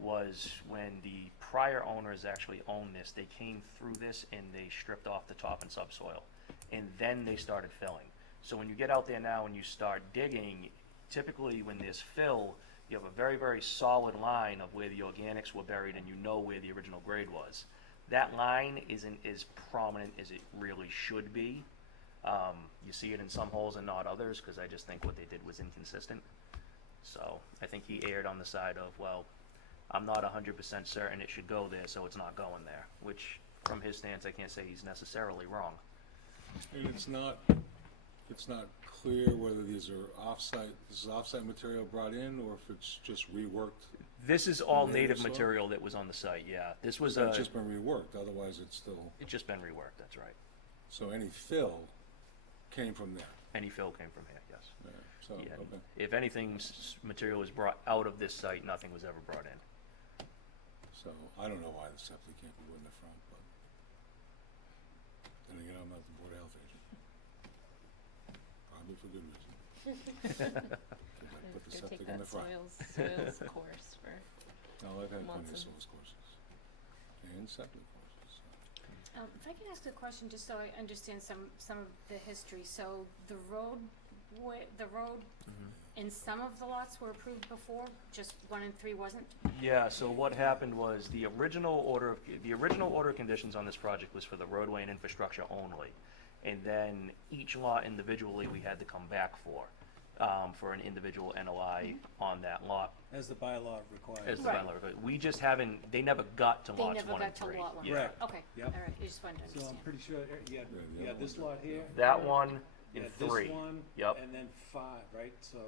was when the prior owners actually owned this, they came through this and they stripped off the top and subsoil, and then they started filling. So when you get out there now and you start digging, typically when there's fill, you have a very, very solid line of where the organics were buried, and you know where the original grade was. That line isn't as prominent as it really should be. You see it in some holes and not others, because I just think what they did was inconsistent. So I think he erred on the side of, well, I'm not 100% certain it should go there, so it's not going there, which from his stance, I can't say he's necessarily wrong. And it's not clear whether these are this is offsite material brought in, or if it's just reworked. This is all Native native soil? material that was on the site, yeah. This was It's just been reworked, otherwise it's still, it's just been reworked, that's right. so any fill came from there. Any fill came from here, yes. Yeah, so, Yeah. okay. If anything, material was brought out of this site, nothing was ever brought in. So I don't know why the septic can't be in the front, but then again, I'm not the Board of Health agent. Probably for good reason. Put the Go septic take in that the front. soils course for. No, I've had plenty of Months soils courses and septic courses. So. If I can ask a question, just so I understand some of the history. So the road in some of the lots were approved before, just 1 and 3 wasn't? Yeah, so what happened was the original order of conditions on this project was for the roadway and infrastructure only. And then each lot individually we had to come back for an individual NOI on that lot. As the bylaw requires. As the Right. bylaw requires. We just haven't, they never got to They lots never 1 and got to 3. lot 1. Yeah. Correct. Okay, Yep. all right, I just wanted to So I'm understand. pretty sure, you Yeah, the had other this one. lot here. That one you and had this 3. one, Yep. and then 5, right? So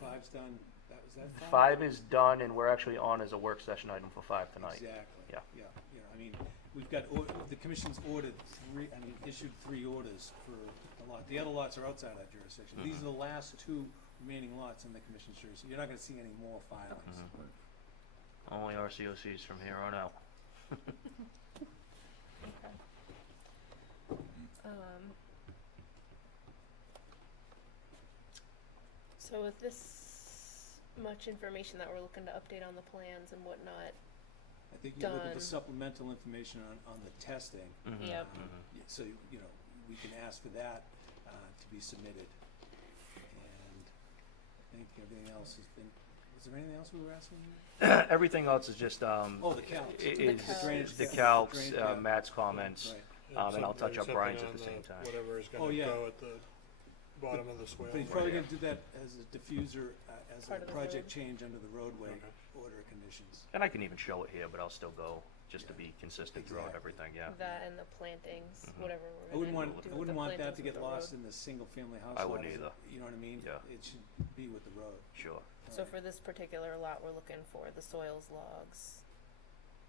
5's done, was that 5? 5 is done, and we're actually on as a work session item for 5 tonight. Exactly. Yeah. Yeah, I mean, we've got, the commission's ordered issued 3 orders for the lot. The other lots are outside our jurisdiction. These are the last 2 remaining lots in the commission's jurisdiction. You're not gonna see any more filings. Only RCOCs from here on out. Okay. So with this much information that we're looking to update on the plans and whatnot. I think you look at the Done. supplemental information on the testing. Yep. So, you know, we can ask for that, to be submitted. And I think everything else has been, was there anything else we were asking you? Everything else is just, Oh, the calcs. is calcs. drainage the calc. calcs, Drainage calc. Matt's comments, Right. and I'll touch up something Brian's at on the same time. Whatever is Oh, gonna yeah. go at the bottom of the swale. But he's probably gonna do that as a diffuser, as a Part of the project road. change under the roadway Okay. order conditions. And I can even show it here, but I'll still go, just to Yeah. be consistent throughout Exactly. everything, yeah. That and the plantings, Mhm. whatever I we're wouldn't gonna want, do I with wouldn't the want that plantings to with get the lost road. in the single-family house I lot, wouldn't as either. You know what I mean? Yeah. It should be with the road. Sure. So for this particular lot, we're looking for the soils logs,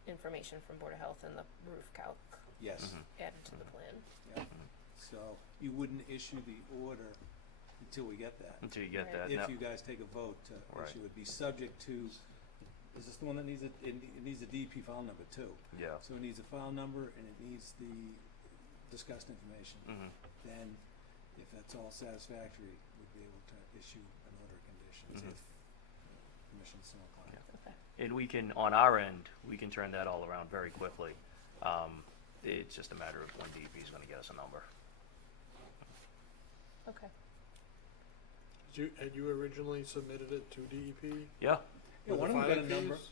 information from Board of Health, and the roof calc Yes, Mhm. added to the plan. yeah. So you wouldn't issue the order until we get that. Until you get Right. that. If Now- you guys take a vote to Right. issue, it'd be subject to, is this the one that needs it needs a DEP file number too? Yeah. So it needs a file number and it needs the discussed information. Mhm. Then, if that's all satisfactory, we'd be able to issue an order of conditions Mhm. if permission's so inclined. Okay. And we can, on our end, we can turn that all around very quickly. It's just a matter of when DEP is gonna get us a number. Okay. Had you originally submitted it to DEP? Yeah, Yeah, with one the of them got a filing number. fees?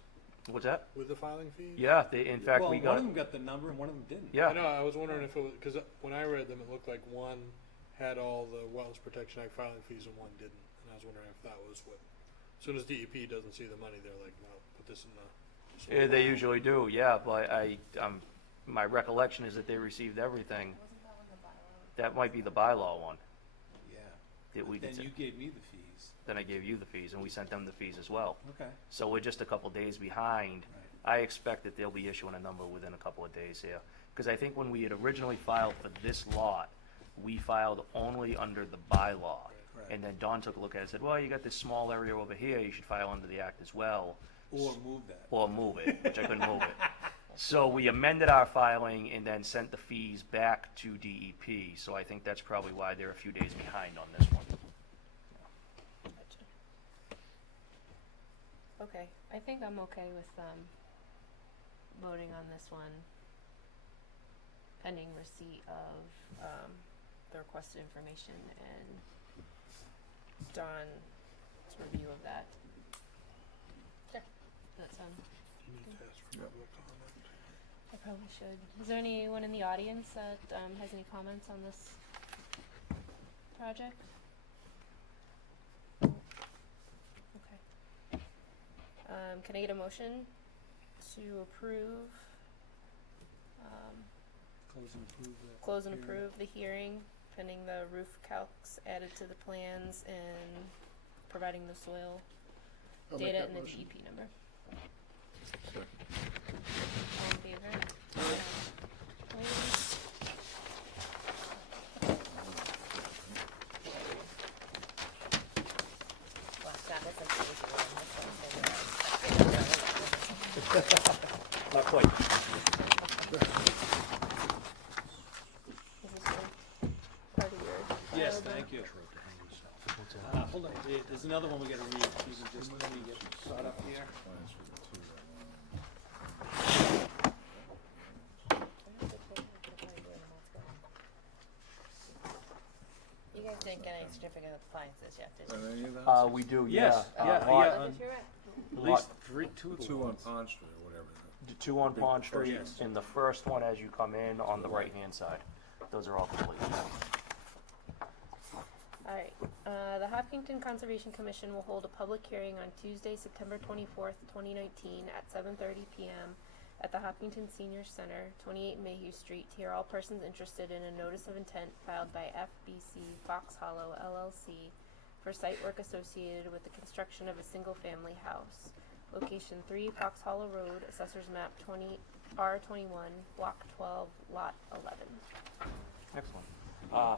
what's that? With the filing fees? Yeah, in fact, Well, we one got, of them got the number and one of them didn't. yeah. I know, I was wondering if it was, cause when I read them, it looked like one had all the Wetlands Protection Act filing fees and one didn't. And I was wondering if that was what, as soon as DEP doesn't see the money, they're like, no, put this in the. Yeah, they usually do, yeah, but my recollection is that they received everything. Wasn't that one the bylaw? That might be the bylaw one Yeah. that we Then did. you gave me the fees. Then I gave you the fees, and we sent them the fees as well. Okay. So we're just a couple days behind. Right. I expect that they'll be issuing a number within a couple of days here. Because I think when we had originally filed for this lot, we filed only under the bylaw. Correct. And then Don took a look at it and said, well, you got this small area over here, you should file under the act as well. Or move that. Or move it, which I couldn't move it. So we amended our filing and then sent the fees back to DEP. So I think that's probably why they're a few days behind on this one. Gotcha. Okay, I think I'm okay with, voting on this one pending receipt of, the requested information and Don's review of that. Sure. That sound, You need to ask for public comment. I probably should. Is there anyone in the audience that, has any comments on this project? Okay. Can I get a motion to approve, Close and approve the. close and hearing. approve the hearing pending the roof calcs added to the plans and providing the soil I'll make data that and the motion. DEP number? Second. All in favor? Opposed? Well, that was like the easy one, this one's Not quite. Is this your, part of your? Yes, file, thank Don? you. Hold on, there's another one we gotta read, these are just, let me get caught up here. Plans for the two, You guys didn't get any certificate of compliances yet, did you? Are any of those? We do, Yes, yeah. yeah, Lot- yeah. Oh, did you? At least three, two of The the two on ones. Pond Street or whatever. The two on Big Pond first Street, yes. and the first one as you come in on the right-hand side. Those are all complete. Alright, the Hopkinton Conservation Commission will hold a public hearing on Tuesday, September 24th, 2019 at 7:30 p.m. at the Hopkinton Senior Center, 28 Mayhew Street, to hear all persons interested in a notice of intent filed by FBC Fox Hollow LLC for site work associated with the construction of a single-family house. Location 3, Fox Hollow Road, Assessors Map 20, R21, Block 12, Lot 11. Excellent.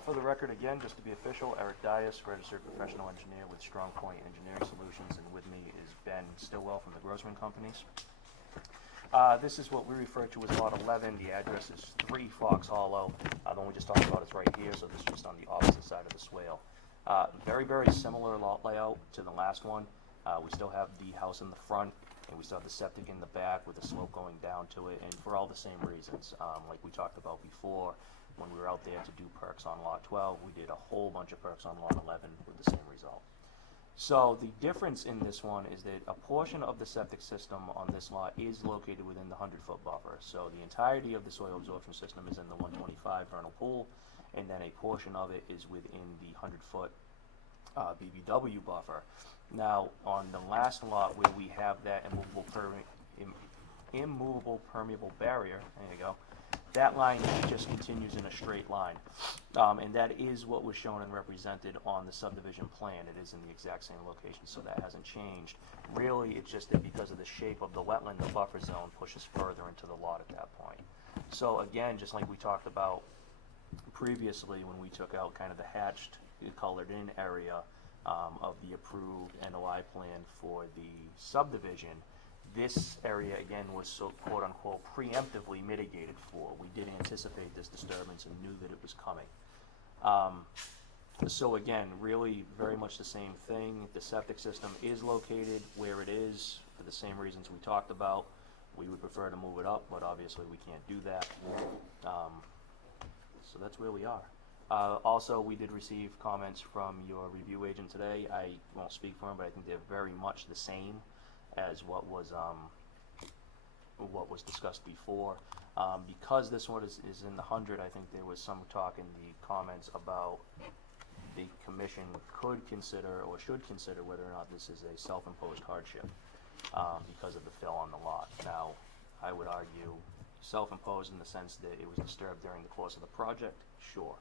For the record, again, just to be official, Eric Dias, registered professional engineer with Strong Point Engineering Solutions, and with me is Ben Stillwell from the Grossman Companies. This is what we refer to as Lot 11. The address is 3 Fox Hollow. The one we just talked about is right here, so this is just on the opposite side of the swale. Very, very similar lot layout to the last one. We still have the house in the front, and we still have the septic in the back with the slope going down to it, and for all the same reasons. Like we talked about before, when we were out there to do perks on lot 12, we did a whole bunch of perks on lot 11 with the same result. So the difference in this one is that a portion of the septic system on this lot is located within the 100-foot buffer. So the entirety of the soil absorption system is in the 125 vernal pool, and then a portion of it is within the 100-foot BBW buffer. Now, on the last lot where we have that immovable permeable barrier, there you go, that line just continues in a straight line. And that is what was shown and represented on the subdivision plan. It is in the exact same location, so that hasn't changed. Really, it's just that because of the shape of the wetland, the buffer zone pushes further into the lot at that point. So again, just like we talked about previously when we took out kind of the hatched, colored in area of the approved NOI plan for the subdivision, this area again was so quote unquote preemptively mitigated for. We did anticipate this disturbance and knew that it was coming. So again, really very much the same thing. The septic system is located where it is for the same reasons we talked about. We would prefer to move it up, but obviously we can't do that. So that's where we are. Also, we did receive comments from your review agent today. I won't speak for him, but I think they're very much the same as what was discussed before. Because this one is in the 100, I think there was some talk in the comments about the commission could consider or should consider whether or not this is a self-imposed hardship because of the fill on the lot. Now, I would argue self-imposed in the sense that it was disturbed during the course of the project, sure.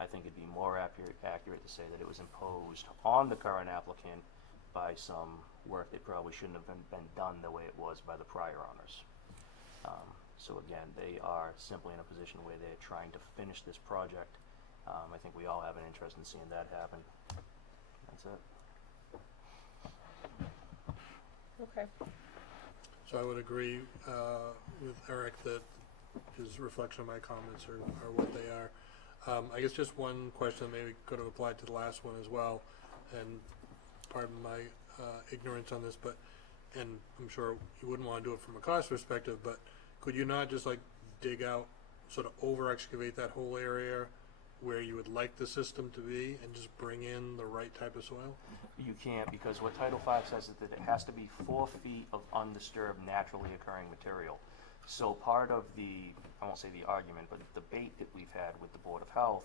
I think it'd be more accurate to say that it was imposed on the current applicant by some work that probably shouldn't have been done the way it was by the prior owners. So again, they are simply in a position where they're trying to finish this project. I think we all have an interest in seeing that happen. That's it. Okay. So I would agree with Eric that his reflection of my comments are what they are. I guess just one question that maybe could have applied to the last one as well, and pardon my ignorance on this, but, and I'm sure you wouldn't want to do it from a cost perspective, but could you not just like dig out, sort of over excavate that whole area where you would like the system to be and just bring in the right type of soil? You can't, because what Title V says is that it has to be 4 feet of undisturbed naturally occurring material. So part of the, I won't say the argument, but the debate that we've had with the Board of Health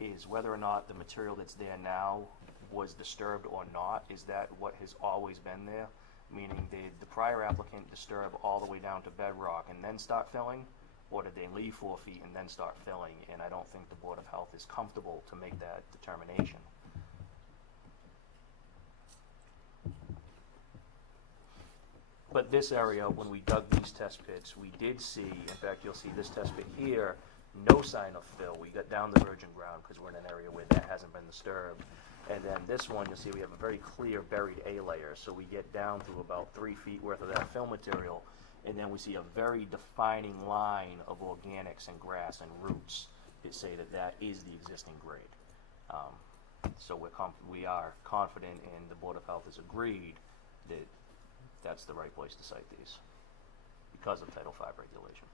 is whether or not the material that's there now was disturbed or not. Is that what has always been there? Meaning the prior applicant disturbed all the way down to bedrock and then start filling? Or did they leave 4 feet and then start filling? And I don't think the Board of Health is comfortable to make that determination. But this area, when we dug these test pits, we did see, in fact, you'll see this test pit here, no sign of fill. We got down the virgin ground because we're in an area where that hasn't been disturbed. And then this one, you'll see we have a very clear buried A layer. So we get down to about 3 feet worth of that fill material, and then we see a very defining line of organics and grass and roots that say that that is the existing grade. So we are confident, and the Board of Health has agreed that that's the right place to site these because of Title V regulation.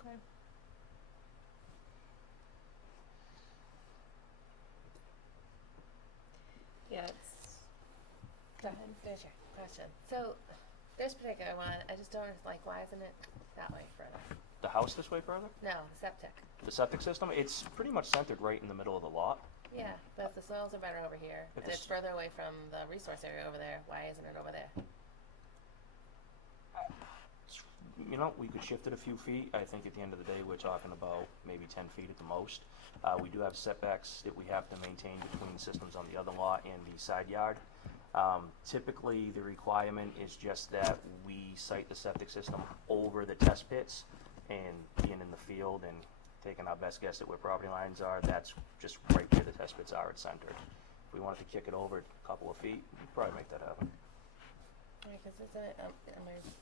Okay. Yeah, it's, go ahead. There's your question. So, this particular one, I just don't, like, why isn't it that way further? The house this way further? No, septic. The septic system, it's pretty much centered right in the middle of the lot. Yeah, but if the soils are better over here, If and the it's further away from the resource area over there, why isn't it over there? You know, we could shift it a few feet. I think at the end of the day, we're talking about maybe 10 feet at the most. We do have setbacks that we have to maintain between systems on the other lot and the side yard. Typically, the requirement is just that we site the septic system over the test pits, and being in the field and taking our best guess at where property lines are, that's just right where the test pits are, it's centered. If we wanted to kick it over a couple of feet, we'd probably make that happen. Right, because isn't it,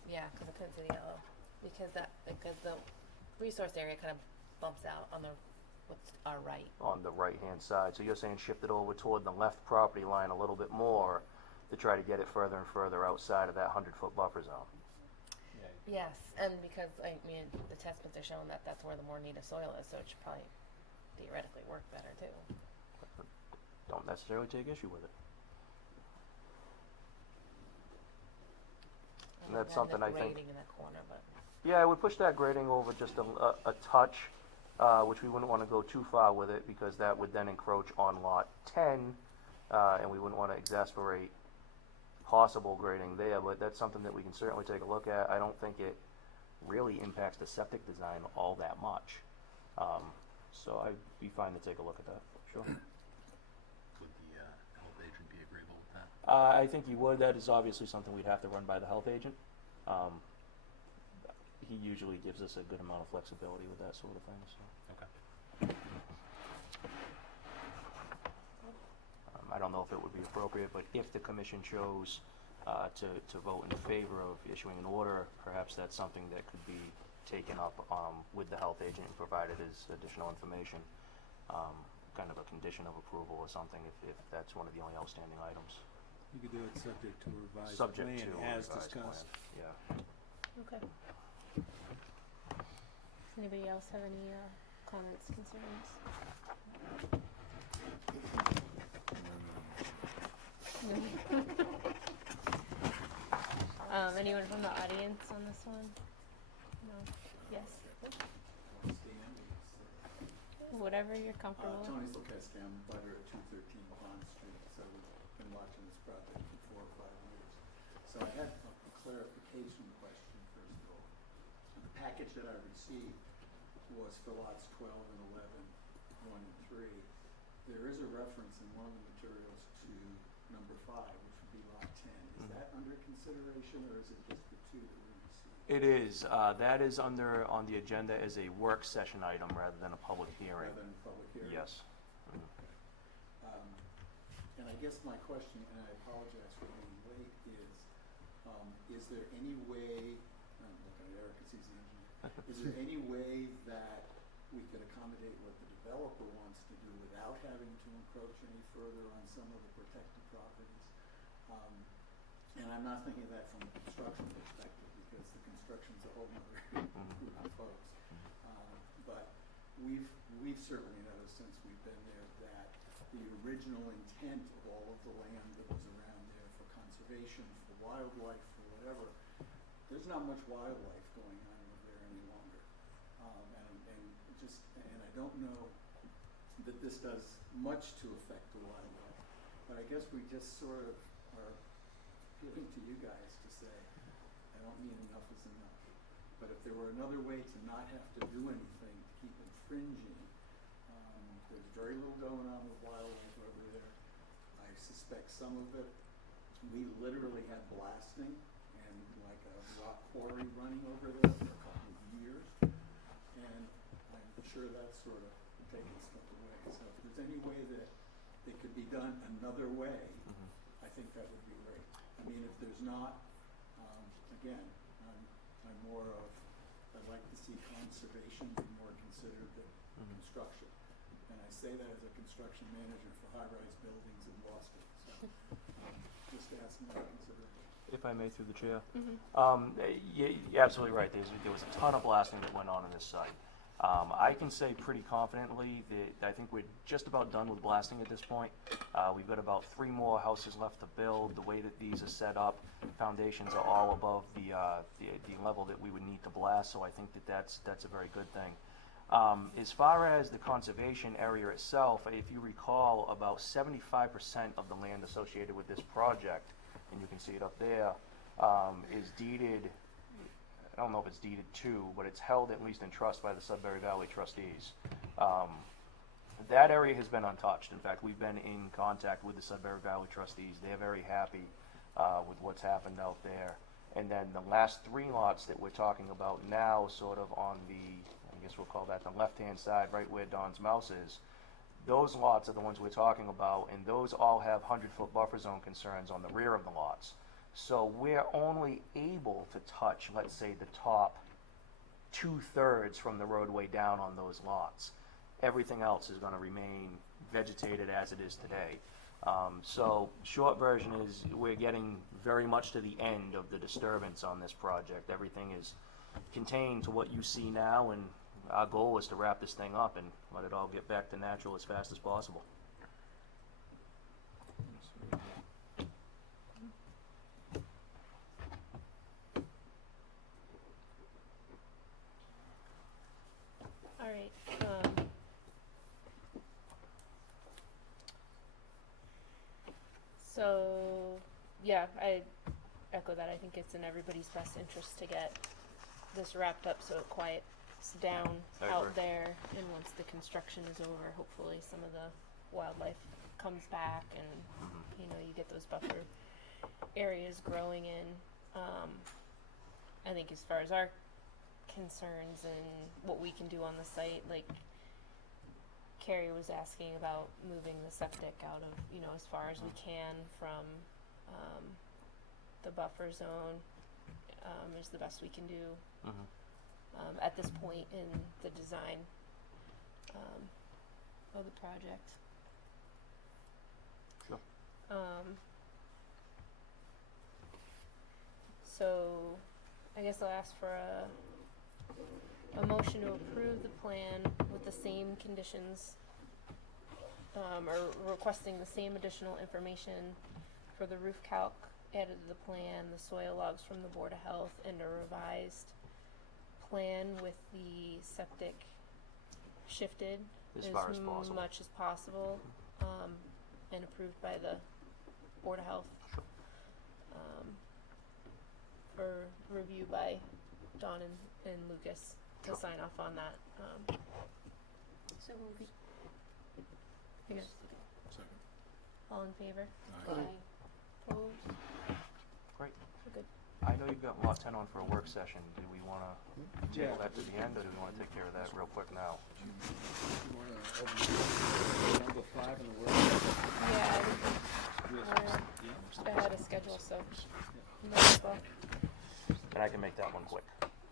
yeah, because I couldn't see the yellow. Because the resource area kind of bumps out on the What's our right? on the right-hand side. So you're saying shift it over toward the left property line a little bit more to try to get it further and further outside of that 100-foot buffer zone. Yes, and because, I mean, the test pits are showing that that's where the more native soil is, so it should probably theoretically work better too. Don't necessarily take issue with it. And that's something I think. Grading in that corner, but. Yeah, I would push that grading over just a touch, which we wouldn't want to go too far with it because that would then encroach on lot 10, and we wouldn't want to exasperate possible grading there, but that's something that we can certainly take a look at. I don't think it really impacts the septic design all that much. So I'd be fine to take a look at that, sure. Would the health agent be agreeable with that? I think he would. That is obviously something we'd have to run by the health agent. He usually gives us a good amount of flexibility with that sort of thing, so. Okay. I don't know if it would be appropriate, but if the commission chose to vote in favor of issuing an order, perhaps that's something that could be taken up with the health agent and provided as additional information, kind of a condition of approval or something, if that's one of the only outstanding items. You could do it subject to a revised Subject plan to a as revised plan, discussed. yeah. Okay. Does anybody else have any comments, concerns? No. Anyone from the audience on this one? No. Yes. Whatever you're comfortable with. Tony's Hcam, butter at 213 Pond Street. So we've been watching this project for 4 or 5 years. So I had a clarification question, first of all. The package that I received was for lots 12 and 11, 1 and 3. There is a reference in one of the materials to number 5, which would be lot 10. Is that under consideration, or is it just the 2 that we received? It is. That is on the agenda as a work session item rather than a public hearing. Rather than a public hearing? Yes. And I guess my question, and I apologize for being late, is there any way, I'm looking at Eric because he's the engineer, is there any way that we could accommodate what the developer wants to do without having to encroach any further on some of the protected properties? And I'm not thinking of that from a construction perspective because the construction's a whole other group of folks. But we've certainly noticed since we've been there that the original intent of all of the land that was around there for conservation, for wildlife, for whatever, there's not much wildlife going on over there any longer. And I don't know that this does much to affect the wildlife, but I guess we just sort of are appealing to you guys to say, I don't mean enough is enough. But if there were another way to not have to do anything to keep infringing, there's very little going on with wildlife over there. I suspect some of it, we literally had blasting and like a rock quarry running over there for a couple of years. And I'm sure that's sort of taking stuff away. So if there's any way that it could be done another way, I think that would be great. I mean, if there's not, again, I'm more of, I'd like to see conservation be more considered than construction. And I say that as a construction manager for high-rise buildings in Boston. So just asking that consideration. If I may, through the chair. You're absolutely right. There was a ton of blasting that went on this site. I can say pretty confidently that I think we're just about done with blasting at this point. We've got about 3 more houses left to build. The way that these are set up, foundations are all above the level that we would need to blast, so I think that's a very good thing. As far as the conservation area itself, if you recall, about 75% of the land associated with this project, and you can see it up there, is deeded. I don't know if it's deeded to, but it's held at least in trust by the Sudbury Valley trustees. That area has been untouched. In fact, we've been in contact with the Sudbury Valley trustees. They're very happy with what's happened out there. And then the last 3 lots that we're talking about now, sort of on the, I guess we'll call that the left-hand side, right where Don's mouse is, those lots are the ones we're talking about, and those all have 100-foot buffer zone concerns on the rear of the lots. So we're only able to touch, let's say, the top 2/3 from the roadway down on those lots. everything else is gonna remain vegetated as it is today. So, short version is, we're getting very much to the end of the disturbance on this project. Everything is contained to what you see now, and our goal is to wrap this thing up and let it all get back to natural as fast as possible. All right, so, yeah, I echo that. I think it's in everybody's best interest to get this wrapped up so it quiets down I out agree. there, and once the construction is over, hopefully some of the wildlife comes back and, you know, you get those buffer areas growing in. I think as far as our concerns and what we can do on the site, like Carrie was asking about moving the septic out of, you know, as far as we can from the buffer zone, is the best we can do at this point in the design of the project. Sure. So I guess I'll ask for a motion to approve the plan with the same conditions, or requesting the same additional information for the roof calc added to the plan, the soil logs from the Board of Health, and a revised plan with the septic shifted As far as possible. much as possible, and approved by the Board of Health. For review by Don and Lucas to Sure. sign off on that. So moved. I guess, Second. all in favor? Aye. Opposed? Great. We're good. I know you've got lot 10 on for a work session. Do we wanna table Yeah. that to the end, or do we wanna take care of that real quick now? Number 5 in the world. Yeah, we're ahead of schedule, so might as well. And I can make that one quick.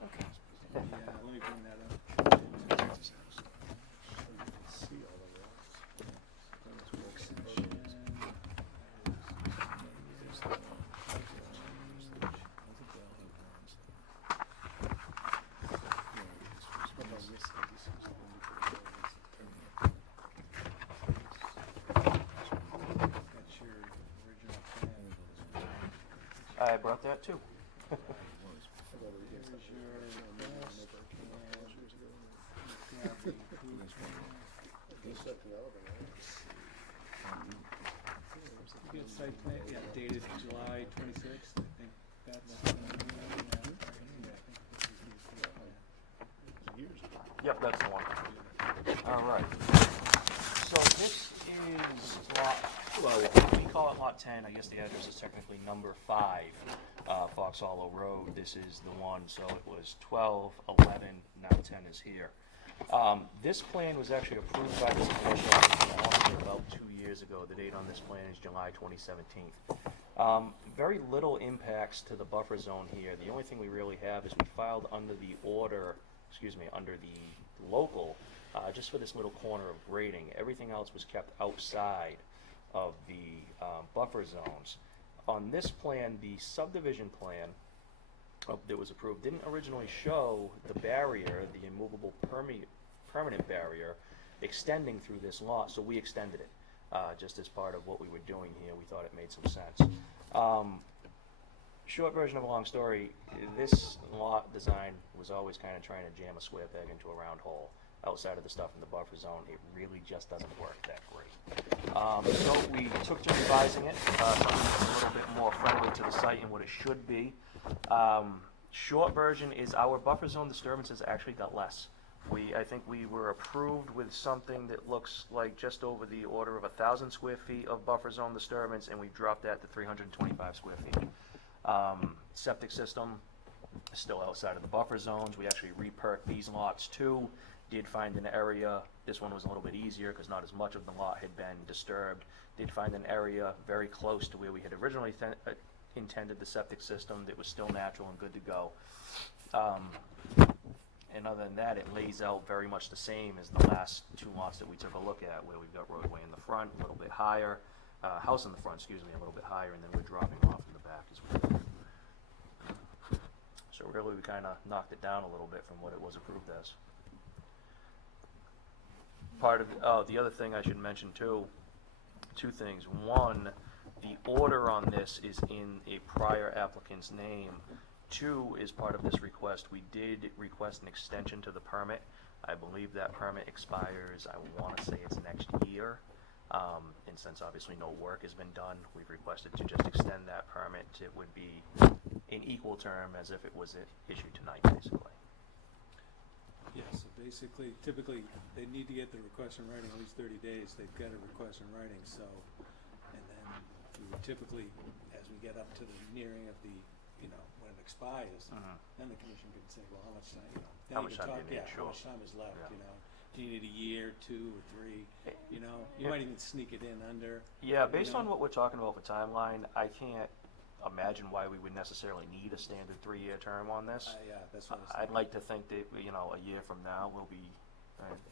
Okay. Yeah, let me bring that up. See all the roads. Work session. That's your original plan. I brought that too. Here's your best plan. You get site plan, yeah, dated July 26th, I think that's. Yep, that's the one. All right. So this is lot, well, we call it lot 10. I guess the address is technically number 5, Fox Hollow Road. This is the one, so it was 12, 11, now 10 is here. This plan was actually approved by this commission about 2 years ago. The date on this plan is July 2017. Very little impacts to the buffer zone here. The only thing we really have is we filed under the under the local, just for this little corner of grading. Everything else was kept outside of the buffer zones. On this plan, the subdivision plan that was approved didn't originally show the barrier, the immovable permanent barrier, extending through this lot, so we extended it. Just as part of what we were doing here, we thought it made some sense. Short version of a long story, this lot design was always kind of trying to jam a square peg into a round hole. Outside of the stuff in the buffer zone, it really just doesn't work that great. So we took to revising it, something that's a little bit more friendly to the site and what it should be. Short version is our buffer zone disturbances actually got less. I think we were approved with something that looks like just over the order of 1,000 square feet of buffer zone disturbance, and we dropped that to 325 square feet. Septic system still outside of the buffer zones. We actually re-perked these lots too. Did find an area, this one was a little bit easier because not as much of the lot had been disturbed. Did find an area very close to where we had originally intended the septic system that was still natural and good to go. And other than that, it lays out very much the same as the last two lots that we took a look at, where we've got roadway in the front, a little bit higher, house in the front, excuse me, a little bit higher, and then we're dropping off in the back as well. So really, we kinda knocked it down a little bit from what it was approved as. The other thing I should mention too, two things. One, the order on this is in a prior applicant's name. Two, as part of this request, we did request an extension to the permit. I believe that permit expires, I wanna say it's next year. And since obviously no work has been done, we've requested to just extend that permit. It would be in equal term as if it was issued tonight, basically. Yeah, so basically, typically, they need to get the request in writing at least 30 days, they've got a request in writing, so, and then we would typically, as we get up to the nearing of the, when it expires, then the commission can say, well, how much time, then How you much can time talk, do you need? how Sure. much time is left, Yeah. Do you need a year, 2 or 3, you Yeah. might even sneak it in under. Yeah, based know? on what we're talking about for timeline, I can't imagine why we would necessarily need a standard 3-year term on this. That's what I was I'd thinking. like to think that, a year from now will be,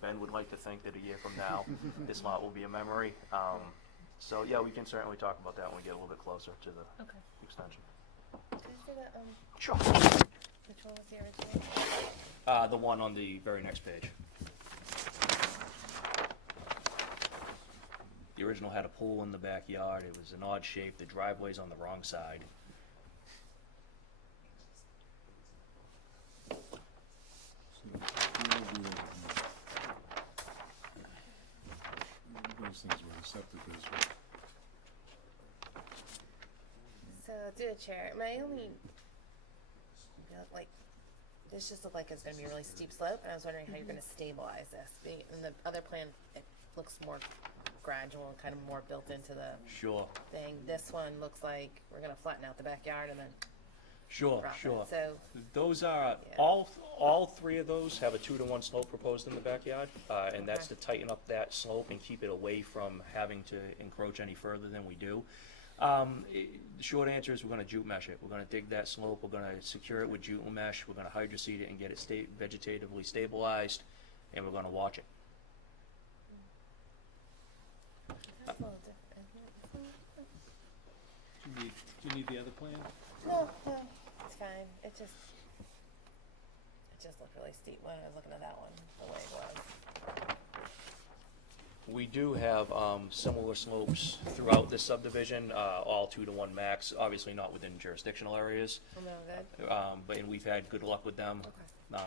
Ben would like to think that a year from now, this lot will be a memory. So yeah, we can certainly talk about that when we get a little bit closer to the Okay. extension. Can I see that, Sure. which one was the original? The one on the very next page. The original had a pool in the backyard. It was an odd shape. The driveway's on the wrong side. Those things where the septic is, but So, through the chair, my only, this just looked like it's gonna be a really steep slope, and I was wondering how you're gonna stabilize this. In the other plan, it looks more gradual and kind of more built into the Sure. thing. This one looks like we're gonna flatten out the backyard and then Sure, drop sure. it. So, Those are, Yeah. all three of those have a 2-to-1 slope proposed in the backyard, and that's to Okay. tighten up that slope and keep it away from having to encroach any further than we do. The short answer is we're gonna jute mesh it. We're gonna dig that slope, we're gonna secure it with jute mesh, we're gonna hydroseed it and get it vegetatively stabilized, and we're gonna watch it. that's a little different. Do you need the other plan? No, it's fine. It just looked really steep when I was looking at that one, the way it was. We do have similar slopes throughout this subdivision, all 2-to-1 max, obviously not within jurisdictional areas. Oh, no, good? And we've had good luck with them. Okay.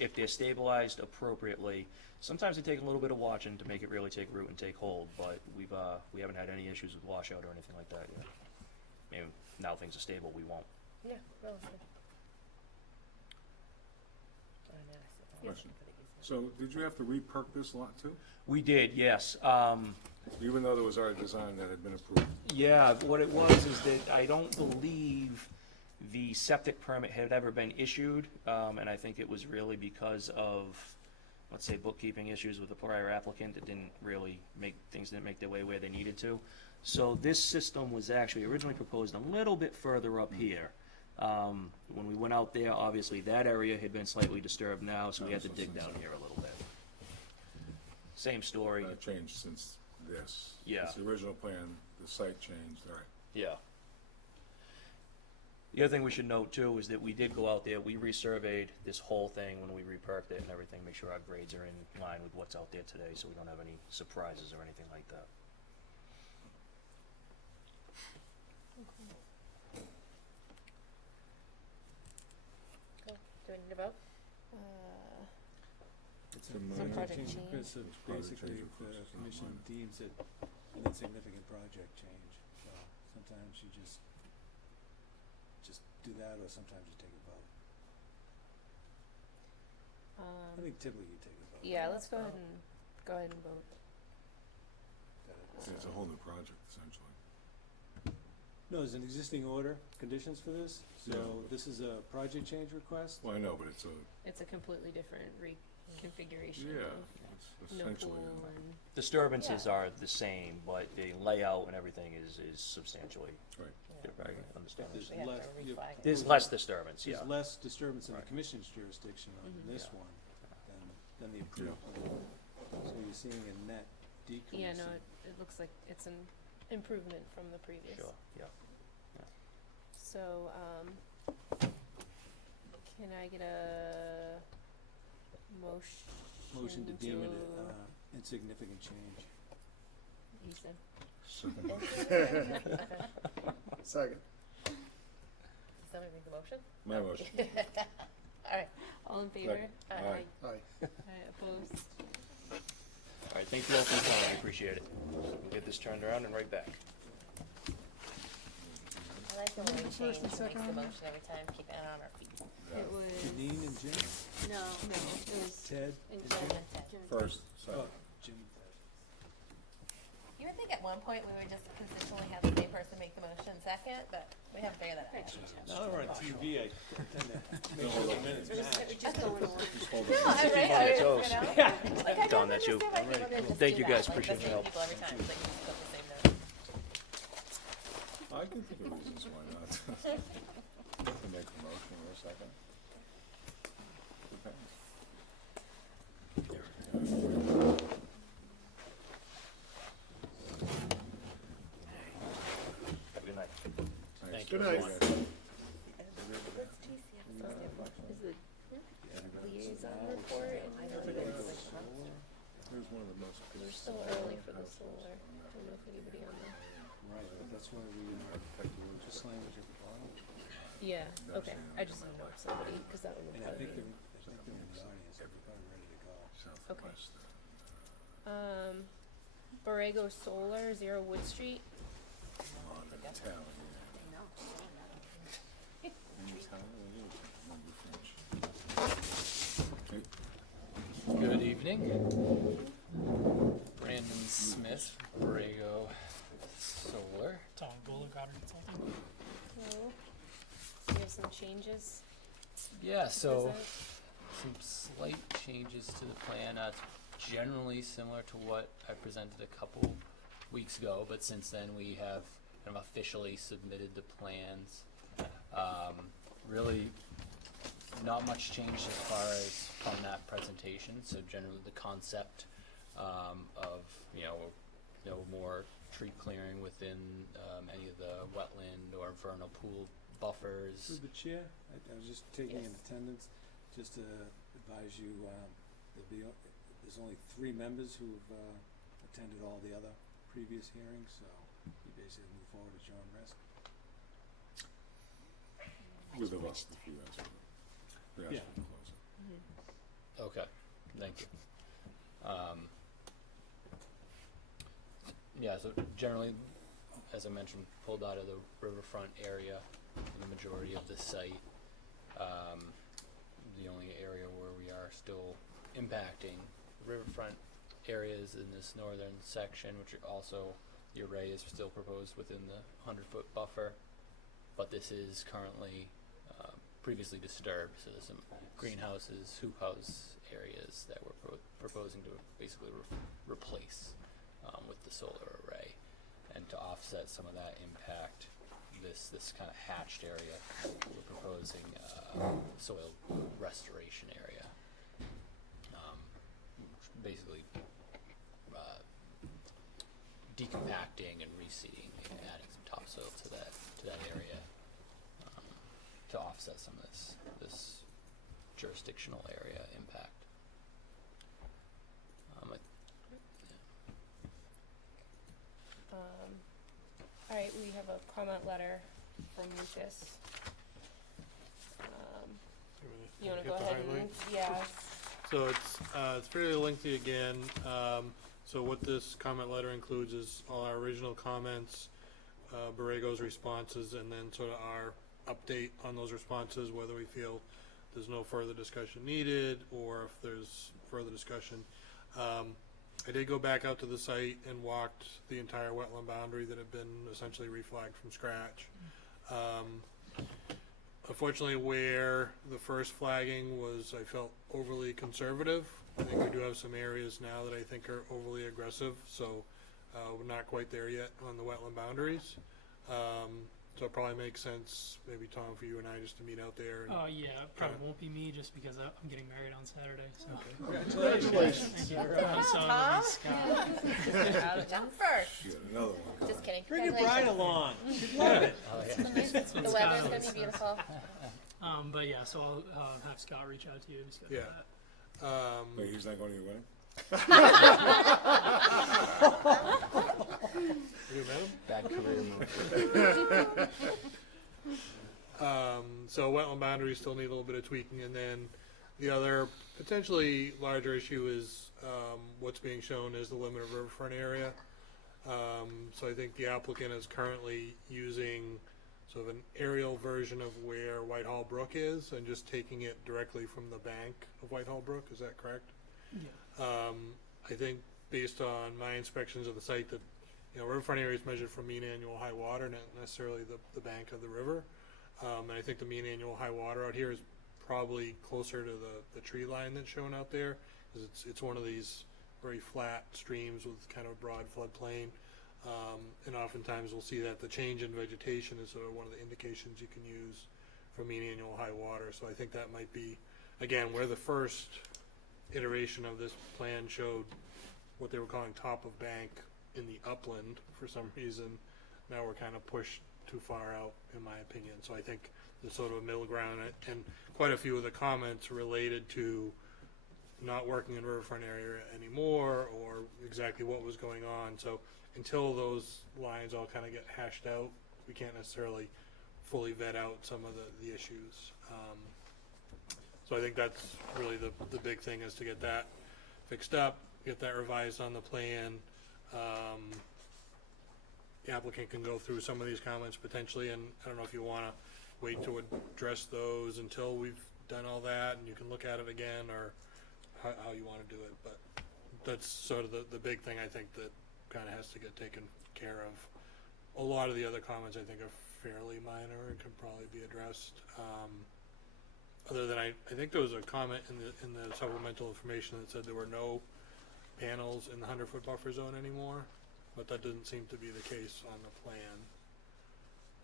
If they're stabilized appropriately, sometimes they take a little bit of watching to make it really take root and take hold, but we haven't had any issues with washout or anything like that yet. Maybe now things are stable, we won't. Yeah, relatively. Oh, no, I see. Oh, Question. pretty easy. So, did you have to re-perk this lot too? We did, yes. Even though there was already a design that had been approved? Yeah, what it was is that I don't believe the septic permit had ever been issued, and I think it was really because of, let's say, bookkeeping issues with the prior applicant that didn't make their way where they needed to. So this system was actually originally proposed a little bit further up here. When we went out there, obviously that area had been slightly disturbed now, so we had to dig down here a little bit. Same story. That changed since this. Yeah. Since the original plan, the site changed, all right. Yeah. The other thing we should note too is that we did go out there, we resurveyed this whole thing when we re-perked it and everything, make sure our grades are in line with what's out there today, so we don't have any surprises or anything like that. Cool. Do we need to vote? It's Some a minor project change. change, because It's project basically change request, the it's not commission minor. deems it an insignificant project change. So sometimes you just do that, or sometimes you take a vote. I think typically you take a vote. Yeah, let's go ahead and vote. It's a whole new project essentially. No, there's an existing order, conditions for this, so Yeah. this is a project change request. Well, I know, but it's a, It's a completely different configuration Yeah, of it's no essentially. pool and, Disturbances are the same, but the layout and everything is substantially, Right. I understand. There's We have less, to you're reflag it. There's proposing- less disturbance, yeah. There's less disturbance in the Right. commission's jurisdiction on Mhm. this Yeah. one than the approved plan. So you're seeing a net decrease. yeah, no, in- it looks like it's an improvement from the previous. Sure, yeah. So, can I get a Motion to deem it insignificant change. Ethan? Second. Does somebody make the motion? My motion. Alright, All in favor? Aye. Aye. Alright, opposed? All right, thank you all for your time, I appreciate it. We'll get this turned around and right back. I like the way we change who makes the motion every time, keep Anna on our feet. It was, Janine and Jim, no, it was, Ted and and Jen. Jim? First, Oh, second. Jim. You would think at one point we would just consistently have the same person make the motion second, but we haven't figured that out. Now that we're on TV, I tend to make sure the minutes match. Just going along. Just hold No, it. I'm right, on your you toes. know? Like, I Don, don't that's you. understand why people didn't just Thank do you that, guys, like, appreciate the your same help. people every time, like, you just put the same note. I can think of reasons why not. To make a motion or a second. Depends. Have a good night. Thanks. Good night. Is the liaison report and Here's one of the most. we're still early for the solar. Don't know if anybody on the. Right, that's why we just language at the bottom. Yeah, okay, I just didn't know if somebody, cause that one would And I probably think be. they're in the audience, they're probably ready to go. Southwest. Borrego Solar, 0 Wood Street. On in town, yeah. In town, it is. Remember French. Hey, Good evening. Brandon Smith, Borrego Solar. Tom Gola, Goddard Consulting. Hello. We have some changes. Yeah, so Present. some slight changes to the plan. It's generally similar to what I presented a couple weeks ago, but since then we have kind of officially submitted the plans. Really not much changed as far as from that presentation. So generally the concept of, no more tree clearing within any of the wetland or vernal pool buffers. Through the chair, I was just taking in Yes. attendance, just to advise you, there's only 3 members who've attended all the other previous hearings, so you basically move forward at your own risk. with a vote, if you ask for it. We ask Yeah. for to close it. Okay, thank you. Yeah, so generally, as I mentioned, pulled out of the riverfront area in the majority of the site. The only area where we are still impacting riverfront areas in this northern section, which are also, the array is still proposed within the 100-foot buffer, but this is currently previously disturbed, so there's some greenhouses, hoop house areas that we're proposing to basically replace with the solar array, and to offset some of that impact, this kind of hatched area, we're proposing soil restoration area, basically decompacting and reseeding and adding some topsoil to that area, to offset some of this jurisdictional area impact. Alright, we have a comment letter from Lucas. You wanna go Get the ahead and, highlights? yeah, So it's fairly lengthy again. So what this comment letter includes is all our original comments, Borrego's responses, and then sort of our update on those responses, whether we feel there's no further discussion needed or if there's further discussion. I did go back out to the site and walked the entire wetland boundary that had been essentially reflagged from scratch. unfortunately, where the first flagging was, I felt overly conservative. I think we do have some areas now that I think are overly aggressive, so we're not quite there yet on the wetland boundaries. So it probably makes sense, maybe Tom, for you and I just to meet out there. And, Yeah, it probably won't be me just because I'm getting married on Saturday. So. Congratulations. Thank you. Tom? Scott. Jump first. You got another one. Just kidding. Bring your bride Congratulations. along. She'd love it. Oh, yeah. The weather's gonna be beautiful. But yeah, so I'll have Scott reach out to you to schedule Yeah. that. Wait, he's not going to your wedding? Have you met him? Bad career move. So wetland boundaries still need a little bit of tweaking, and then the other potentially larger issue is what's being shown as the limit of riverfront area. So I think the applicant is currently using sort of an aerial version of where Whitehall Brook is, and just taking it directly from the bank of Whitehall Brook. Is that correct? Yeah. I think based on my inspections of the site that, riverfront area is measured from mean annual high water, not necessarily the bank of the river. And I think the mean annual high water out here is probably closer to the tree line that's shown out there, because it's one of these very flat streams with kind of a broad floodplain. And oftentimes we'll see that the change in vegetation is sort of one of the indications you can use for mean annual high water. So I think that might be, again, where the first iteration of this plan showed what they were calling top of bank in the upland for some reason. Now we're kind of pushed too far out, in my opinion. So I think there's sort of a middle ground, and quite a few of the comments related to not working in riverfront area anymore, or exactly what was going on. So until those lines all kind of get hashed out, we can't necessarily fully vet out some of the issues. So I think that's really the big thing, is to get that fixed up, get that revised on the plan. The applicant can go through some of these comments potentially, and I don't know if you want to wait to address those until we've done all that and you can look at it again, or how you want to do it. But that's sort of the big thing, I think, that kind of has to get taken care of. A lot of the other comments I think are fairly minor and can probably be addressed. Other than I think there was a comment in the supplemental information that said there were no panels in the 100-foot buffer zone anymore, but that doesn't seem to be the case on the plan.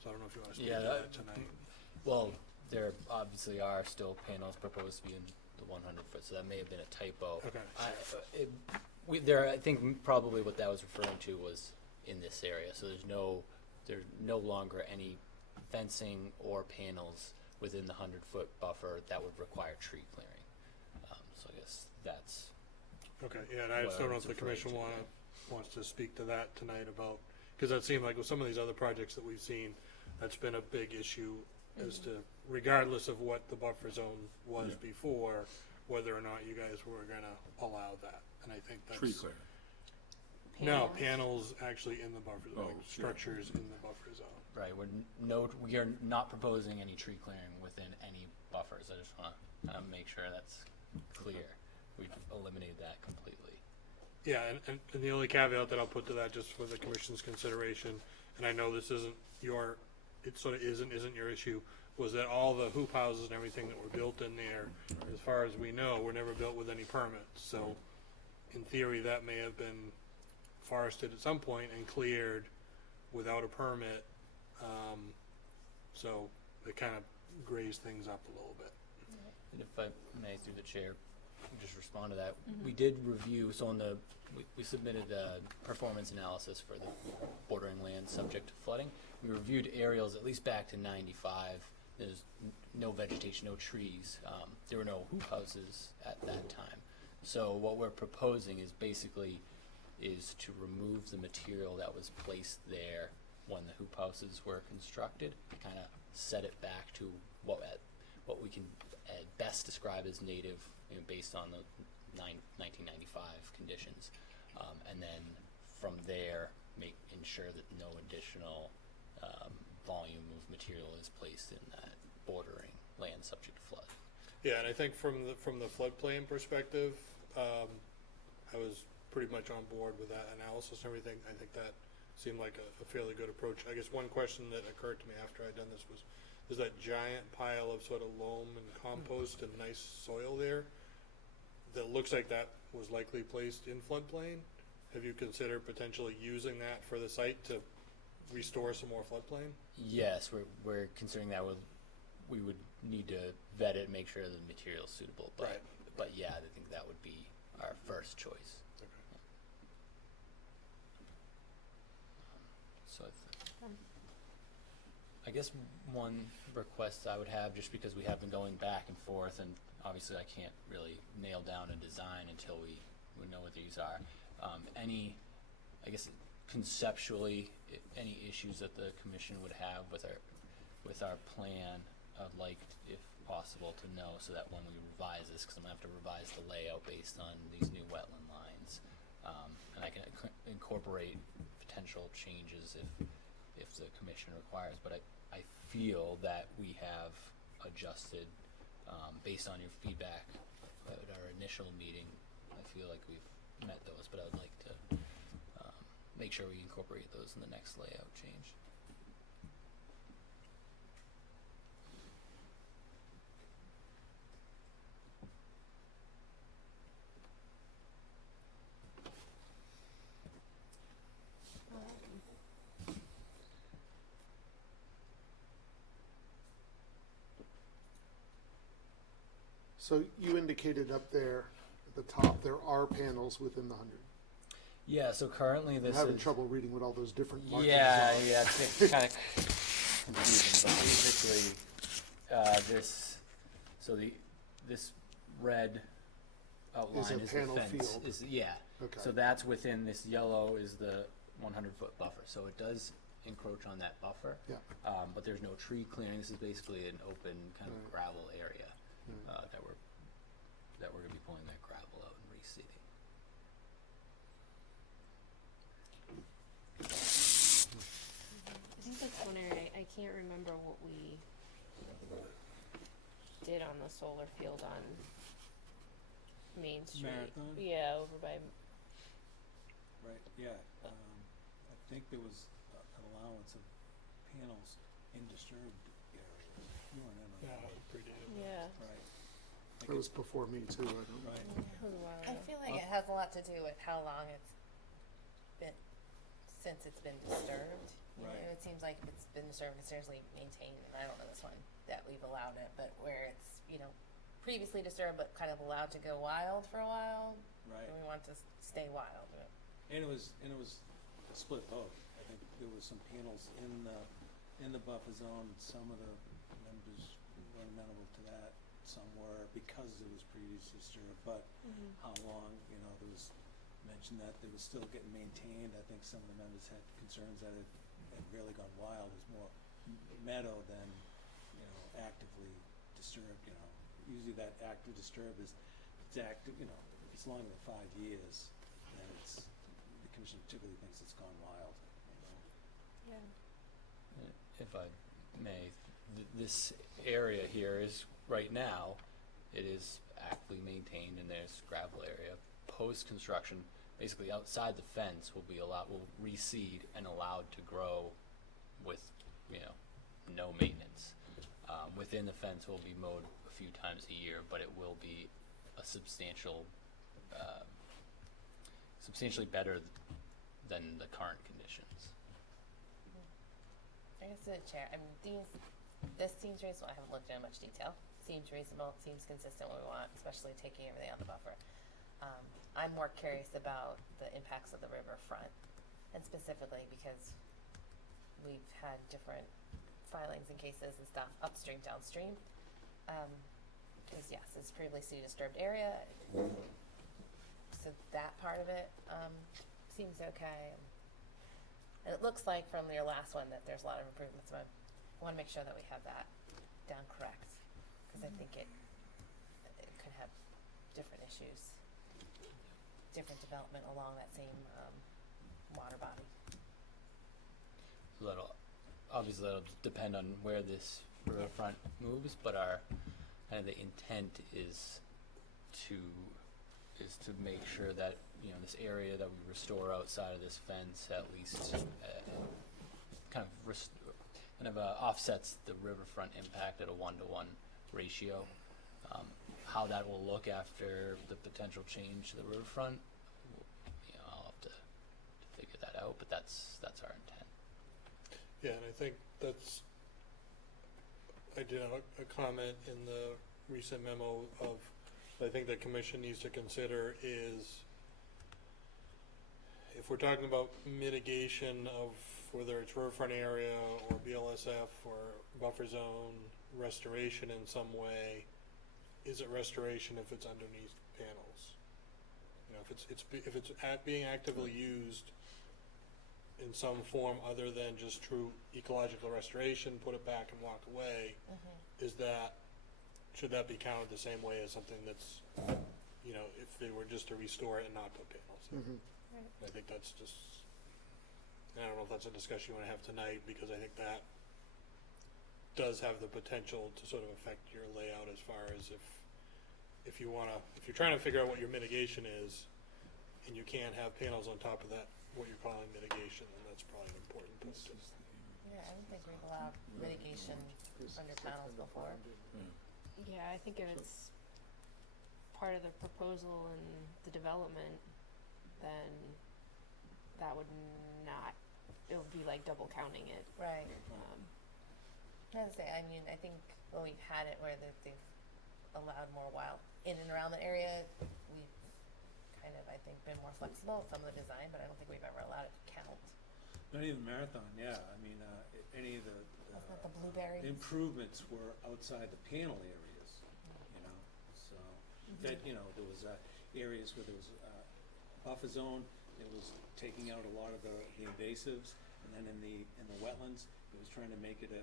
So I don't know if you want to speak to that tonight. Well, there obviously are still panels proposed to be in the 100 foot, so that may have been a typo. Okay. I think probably what that was referring to was in this area. So there's no longer any fencing or panels within the 100-foot buffer that would require tree clearing. So I guess that's. Okay, yeah, and I just don't know if the commission wants to speak to that tonight about, because that seemed like with some of these other projects that we've seen, that's been a big issue as to, regardless of what the buffer zone was before, whether or not you guys were gonna allow that. And I think that's. Tree clearing. No, panels actually in the buffer zone, Oh, like structures in the buffer zone. Right, we are not proposing any tree clearing within any buffers. I just want to make sure that's clear. We've eliminated that completely. Yeah, and the only caveat that I'll put to that, just for the commission's consideration, and I know this isn't it sort of isn't your issue, was that all the hoop houses and everything that were built in there, as far as we know, were never built with any permits. So in theory, that may have been forested at some point and cleared without a permit. So it kind of grazed things up a little bit. And if I may, through the chair, just respond to that. We did review, so we submitted a performance analysis for the bordering land subject to flooding. We reviewed aerials at least back to 95. There's no vegetation, no trees. There were no hoop houses at that time. So what we're proposing is basically to remove the material that was placed there when the hoop houses were constructed, kind of set it back to what we can at best describe as native, based on the 1995 conditions, and then from there ensure that no additional volume of material is placed in that bordering land subject to flood. Yeah, and I think from the floodplain perspective, I was pretty much on board with that analysis and everything. I think that seemed like a fairly good approach. I guess one question that occurred to me after I'd done this was, there's that giant pile of sort of loam and compost and nice soil there that looks like that was likely placed in floodplain. Have you considered potentially using that for the site to restore some more floodplain? Yes, we're considering that we would need to vet it, make sure the material's suitable, but Right. but yeah, I think that would be our first choice. Okay. So I guess one request I would have, just because we have been going back and forth, and obviously I can't really nail down a design until we know what these are. Any, I guess conceptually, any issues that the commission would have with our plan, I'd like, if possible, to know, so that when we revise this, because I'm gonna have to revise the layout based on these new wetland lines, and I can incorporate potential changes if the commission requires. But I feel that we have adjusted, based on your feedback at our initial meeting. I feel like we've met those, but I would like to make sure we incorporate those in the next layout change. So you indicated up there at the top, there are panels within the 100. Yeah, so currently this I'm having is... trouble reading what all those different markings Yeah, are. yeah, it's kind of confusing, but basically, this red outline Is a is the panel fence. field. Okay. So that's within this yellow is the 100-foot buffer. So it does encroach on that buffer. Yeah. But there's no tree clearing. This is basically an open kind of Right. gravel area Right. that we're going to be pulling that gravel out and reseeding. I think that's one area, I can't remember what we did on the solar field on Main Street. Marathon? Yeah, over by, Right, yeah, I think there was an allowance of panels in disturbed areas. You weren't in on Yeah, that. it predated. yeah. Right. That was before me too. I don't know. Right. That was a while I ago. feel like it has a lot to do with how long it's been since it's been disturbed. You Right. know, it seems like it's been disturbed and seriously maintained, and I don't know this one that we've allowed it, but where it's, you know, previously disturbed but kind of allowed to go wild for a while, Right. and we want to stay wild. And it was split both. I think there was some panels in the buffer zone. Some of the members were amenable to that. Some were because it was previously disturbed. But how long? You know, there was mentioned that it was still getting maintained. I think some of the members had concerns that it had really gone wild. It was more meadow than, you know, actively disturbed. You know, usually that active disturbed is it's active. You know, if it's longer than 5 years, then it's the commission typically thinks it's gone wild. You know? Yeah. If I may, this area here is, right now, it is actively maintained, and there's gravel area. Post-construction, basically outside the fence will reseed and allowed to grow with, you know, no maintenance. Within the fence will be mowed a few times a year, but it will be a substantially better than the current conditions. I guess the chair, I mean, this seems reasonable. I haven't looked in much detail. Seems reasonable. It seems consistent with what we want, especially taking everything out the buffer. I'm more curious about the impacts of the riverfront, and specifically because we've had different filings and cases and stuff upstream, downstream. Because yes, it's previously disturbed area, so that part of it seems okay. And it looks like from your last one that there's a lot of improvements, but I want to make sure that we have that down correct, because I think it could have different issues, different development along that same water body. So that'll depend on where this riverfront moves, but our kind of the intent is to make sure that, you know, this area that we restore outside of this fence at least kind of kind of offsets the riverfront impact at a 1-to-1 ratio. How that will look after the potential change to the riverfront, you know, I'll have to figure that out, but that's our intent. Yeah, and I think I did have a comment in the recent memo of, I think the commission needs to consider is, if we're talking about mitigation of whether it's riverfront area or BLSF or buffer zone restoration in some way, is it restoration if it's underneath panels? You know, if it's being actively used in some form other than just true ecological restoration, put it back and walk away, should that be counted the same way as something that's, you know, if they were just to restore it and not put panels in? Right. I think that's just, I don't know if that's a discussion you want to have tonight, because I think that does have the potential to sort of affect your layout as far as if you're trying to figure out what your mitigation is and you can't have panels on top of that, what you're calling mitigation, then that's probably an important point. Yeah, I don't think we've allowed mitigation under panels before. Yeah, I think if it's part of the proposal and the development, then that would not, it would be like double counting it. Right. I was say, I mean, I think when we've had it where they've allowed more wild in and around the area, we've kind of, I think, been more flexible with some of the design, but I don't think we've ever allowed it to count. Not even Marathon, yeah, I mean, any of the Wasn't that the blueberries? improvements were outside the panel areas, you know, so, that, you know, there was, areas where there was, buffer zone, it was taking out a lot of the invasives, and then in the wetlands, it was trying to make it a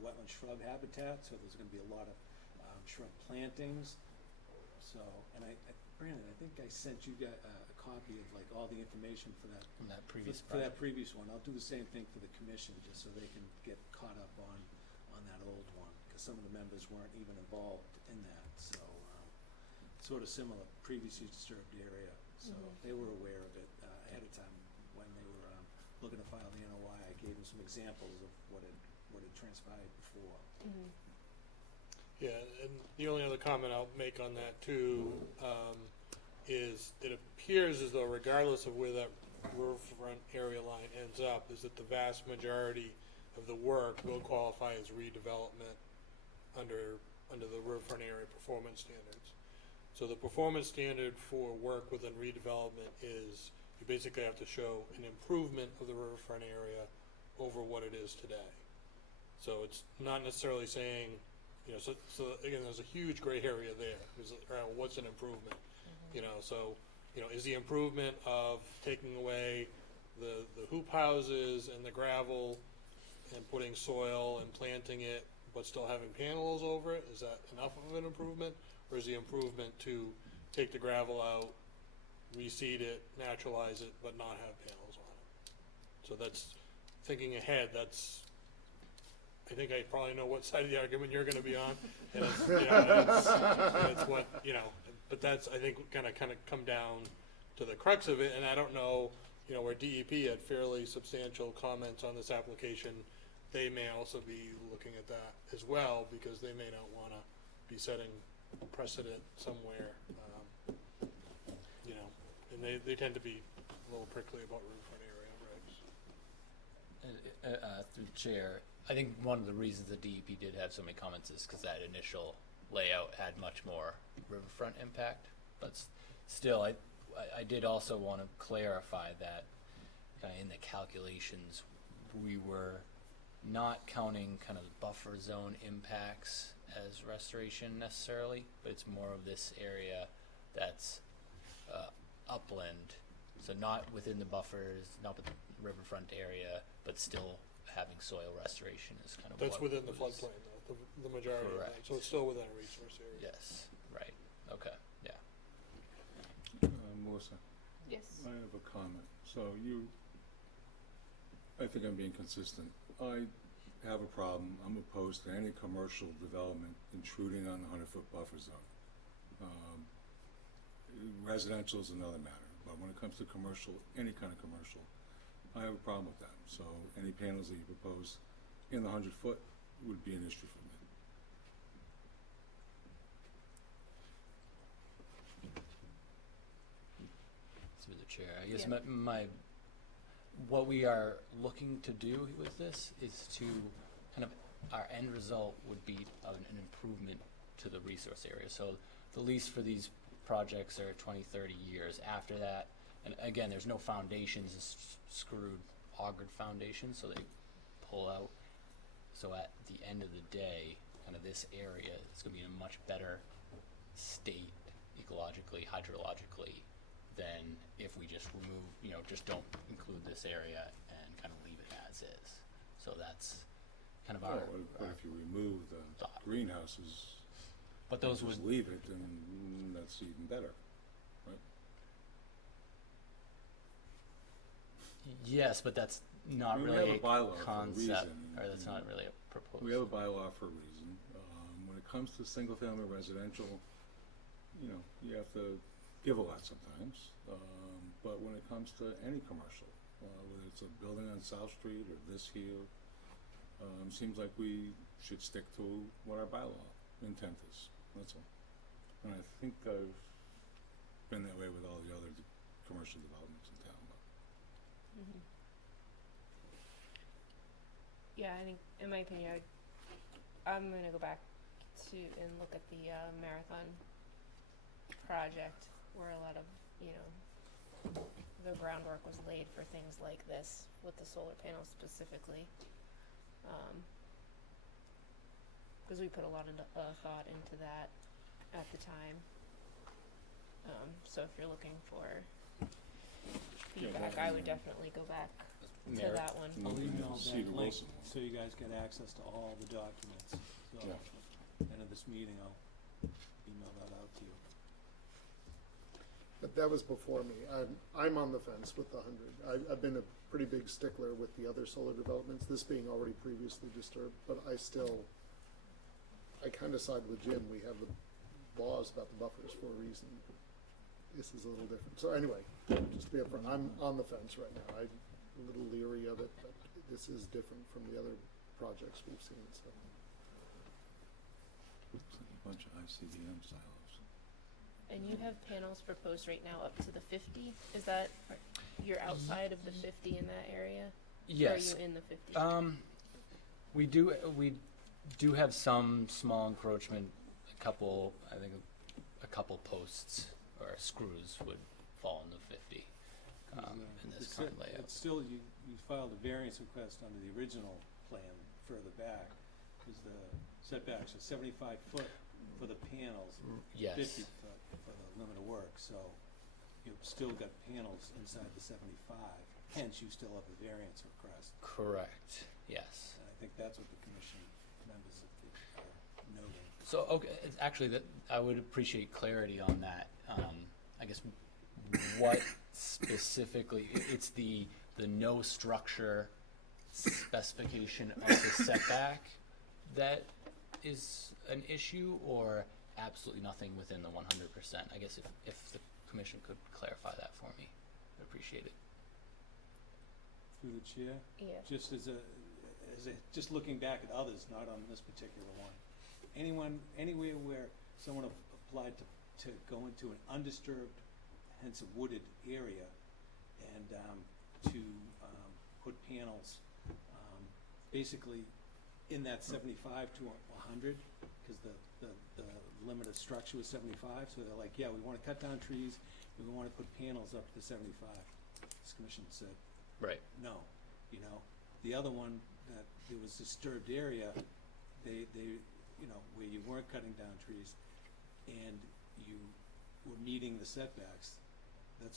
wetland shrub habitat, so there's gonna be a lot of, shrub plantings, so, and Brandon, I think I sent you a copy of like all the information for that. From that previous For that previous one. I'll do the same thing for the commission, just so they can get caught up on that old one, because some of the members weren't even involved in that, so, sort of similar, previously disturbed area, so they were aware of it, ahead of time when they were, looking to file the NOI. I gave them some examples of what had transpired before. Yeah, and the only other comment I'll make on that too, is it appears as though regardless of where that riverfront area line ends up, is that the vast majority of the work will qualify as redevelopment under the riverfront area performance standards. So the performance standard for work within redevelopment is you basically have to show an improvement of the riverfront area over what it is today. So it's not necessarily saying, you know, so again, there's a huge gray area there. Around what's an improvement? You know, so, you know, is the improvement of taking away the hoop houses and the gravel and putting soil and planting it, but still having panels over it? Is that enough of an improvement? Or is the improvement to take the gravel out, reseed it, naturalize it, but not have panels on it? So that's, thinking ahead, I think I probably know what side of the argument you're gonna be on, and it's, you know, it's what, you know, but that's, I think, gonna kind of come down to the crux of it, and I don't know, you know, where DEP had fairly substantial comments on this application, they may also be looking at that as well, because they may not wanna be setting precedent somewhere, you know, and they tend to be a little prickly about riverfront area regs. Through the chair, I think one of the reasons the DEP did have so many comments is because that initial layout had much more riverfront impact. But still, I did also want to clarify that kind of in the calculations, we were not counting kind of buffer zone impacts as restoration necessarily, but it's more of this area that's upland, so not within the buffers, not within the riverfront area, but still having soil restoration is kind of That's what within the was- floodplain though, the majority of Correct. it, so it's still within a resource area. Yes, right, okay, yeah. Melissa, Yes. I have a comment. So I think I'm being consistent. I have a problem. I'm opposed to any commercial development intruding on the 100-foot buffer zone. Residential is another matter, but when it comes to commercial, any kind of commercial, I have a problem with that. So any panels that you propose in the 100-foot would be an issue for me. Through the chair, I guess Yeah. what we are looking to do with this is to kind of, our end result would be an improvement to the resource area. So the lease for these projects are 20, 30 years. After that, and again, there's no foundations, it's screwed, augured foundations, so they pull out. So at the end of the day, kind of this area is going to be in a much better state ecologically, hydrologically, than if we just remove, just don't include this area and kind of leave it as is. So that's kind of our. But if you remove the thought. greenhouses, But those and would, just leave it, then that's even better, right? yes, but that's not I mean, we really have a bylaw for a concept, reason, or that's and not really a proposal. We have a bylaw for a reason. When it comes to single-family residential, you have to give a lot sometimes. But when it comes to any commercial, whether it's a building on South Street or this here, seems like we should stick to what our bylaw intent is. That's all. And I think I've been that way with all the other commercial developments in town. But Mhm. Yeah, I think, in my opinion, I'm gonna go back to and look at the marathon project where a lot of, the groundwork was laid for things like this with the solar panels specifically. Because we put a lot of thought into that at the time. So if you're looking for feedback, I would definitely go back to Merit. that one. I'll email Cedar that link Wilson. so you guys get access to all the documents. So, Yeah. end of this meeting, I'll email that out to you. But that was before me. I'm on the fence with the 100. I've been a pretty big stickler with the other solar developments, this being already previously disturbed, but I kind of side with Jim. We have the laws about the buffers for a reason. This is a little different. So anyway, just to be upfront, I'm on the fence right now. I'm a little leery of it, but this is different from the other projects we've seen, so. it's like a bunch of ICBM silos. And you have panels proposed right now up to the 50? Is that, you're outside of the 50 in that area? Yes. Or are you in the 50? We do have some small encroachment. I think a couple posts or screws would fall in the 50 in this current layout. It's still, you filed a variance request under the original plan further back, because the setbacks are 75 foot for the panels, Yes. 50 foot for the limit of work, so you've still got panels inside the 75, hence you still have a variance request. Correct. Yes. And I think that's what the commission members are noting. So, okay, actually, that I would appreciate clarity on that. I guess what specifically, it's the no structure specification of the setback that is an issue, or absolutely nothing within the 100%? I guess if the commission could clarify that for me, I'd appreciate it. Through the chair, Yeah. just just looking back at others, not on this particular one. Anywhere where someone applied to go into an undisturbed, hence a wooded area, and to put panels, basically in that 75 to 100, because the limit of structure was 75, so they're like, yeah, we want to cut down trees, we want to put panels up to 75. This commission said, Right. no, the other one, that there was disturbed area, they where you weren't cutting down trees and you were meeting the setbacks,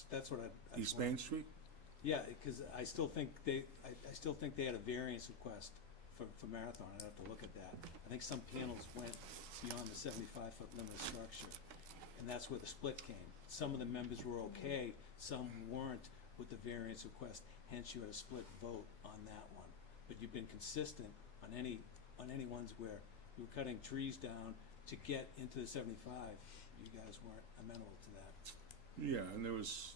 that's what I East Main Street? Yeah, because I still think they had a variance request for Marathon. I'd have to look at that. I think some panels went beyond the 75-foot limit of structure, and that's where the split came. Some of the members were okay, some weren't with the variance request, hence you had a split vote on that one. But you've been consistent on any ones where you were cutting trees down to get into the 75, you guys weren't amenable to that. Yeah, and there was,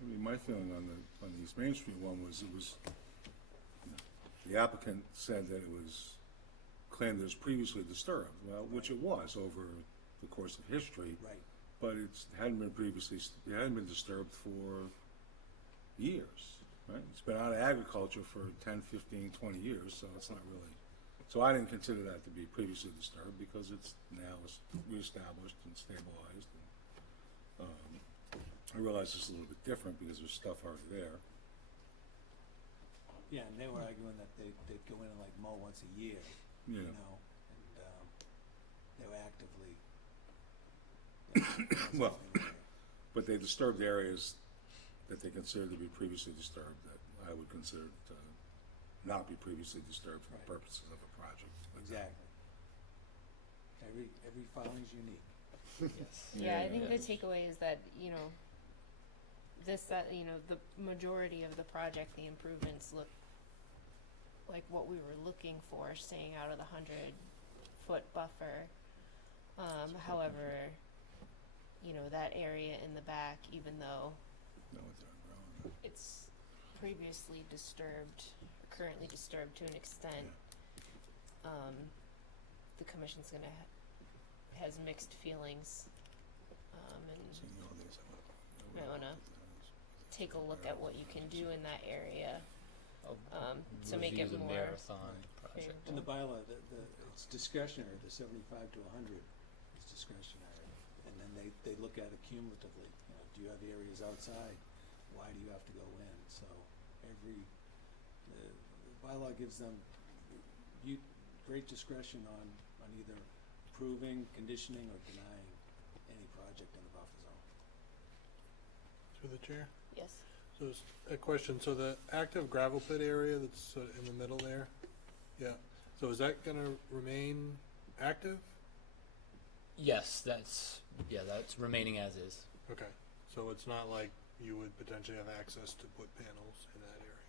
my feeling on the East Main Street one was the applicant said that it was claimed it was previously disturbed, well, which it was over the course of history, Right. but it hadn't been disturbed for years, right? It's been out of agriculture for 10, 15, 20 years, so it's not really, so I didn't consider that to be previously disturbed because it's now reestablished and stabilized. And, I realize it's a little bit different because there's stuff already there. Yeah, and they were arguing that they'd go in and like mow once a year, Yeah. you know, and they were actively. Well, but they disturbed areas that they consider to be previously disturbed that I would consider to not be previously disturbed for the Right. purposes of a project. Exactly. Every filing's unique. Yes. Yeah, I think the takeaway is that, you know, the majority of the project, the improvements look like what we were looking for, staying out of the 100-foot buffer. However, you know, that area in the back, even though No, it's not ground. it's previously disturbed, or currently disturbed to an extent, the commission's has mixed feelings, and might wanna take a look at what you can do in that area, to make it Review the more marathon project. In the bylaw, it's discretionary, the 75 to 100 is discretionary. And then they look at it cumulatively, you know, do you have areas outside? Why do you have to go in? So the bylaw gives them great discretion on either approving, conditioning, or denying any project in the buffer zone. Through the chair. yes. So there's a question, so the active gravel pit area that's sort of in the middle there, yeah, so is that gonna remain active? Yes, that's remaining as is. Okay, so it's not like you would potentially have access to put panels in that area?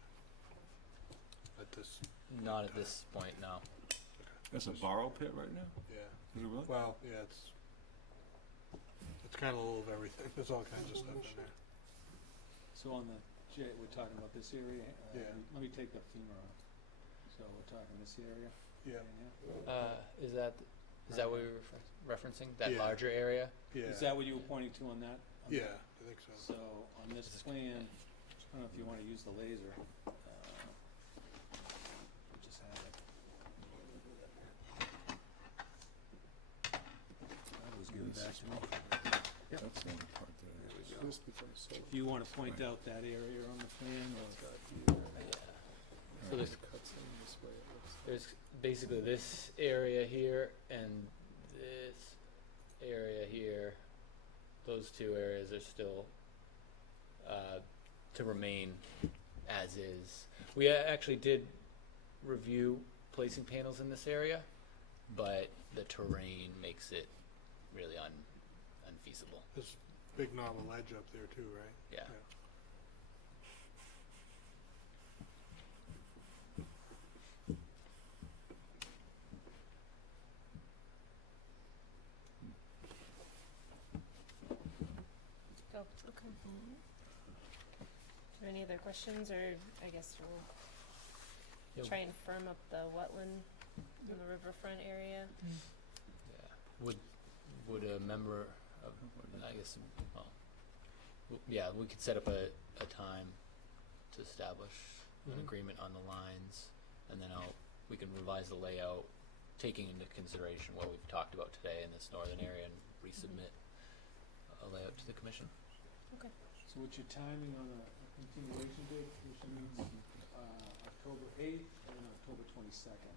At this, Not at this point, no. That's a borrow pit right now? yeah, Is it really? well, yeah, it's kinda a little of everything, there's all kinds of stuff in there. So on the, we're talking about this area? Yeah. Let me take the femur off. So we're talking this area? Yeah, Is that what you're referencing? That Yeah. larger area? yeah. Is that what you were pointing to on that? On Yeah, that? I think so. So on this plan, I don't know if you wanna use the laser. Just have it. That was given back to me. Yep. That's the only part there. This becomes so. If you wanna point out that area on the plan, or. So there's Cuts in this way, it looks. There's basically this area here and this area here. Those two areas are still to remain as is. We actually did review placing panels in this area, but the terrain makes it really unfeasible. There's a big knob of ledge up there too, right? Yeah. Go. Okay. Are there any other questions, or I guess we'll Yeah. try and firm up the wetland in the riverfront area? Yeah. Would a member of, I guess, well, yeah, we could set up a time to establish an Mhm. agreement on the lines, and then we can revise the layout, taking into consideration what we've talked about today in this northern area, and resubmit a layout to the commission. Okay. So what's your timing on a continuation date, which means, October 8th and October 22nd?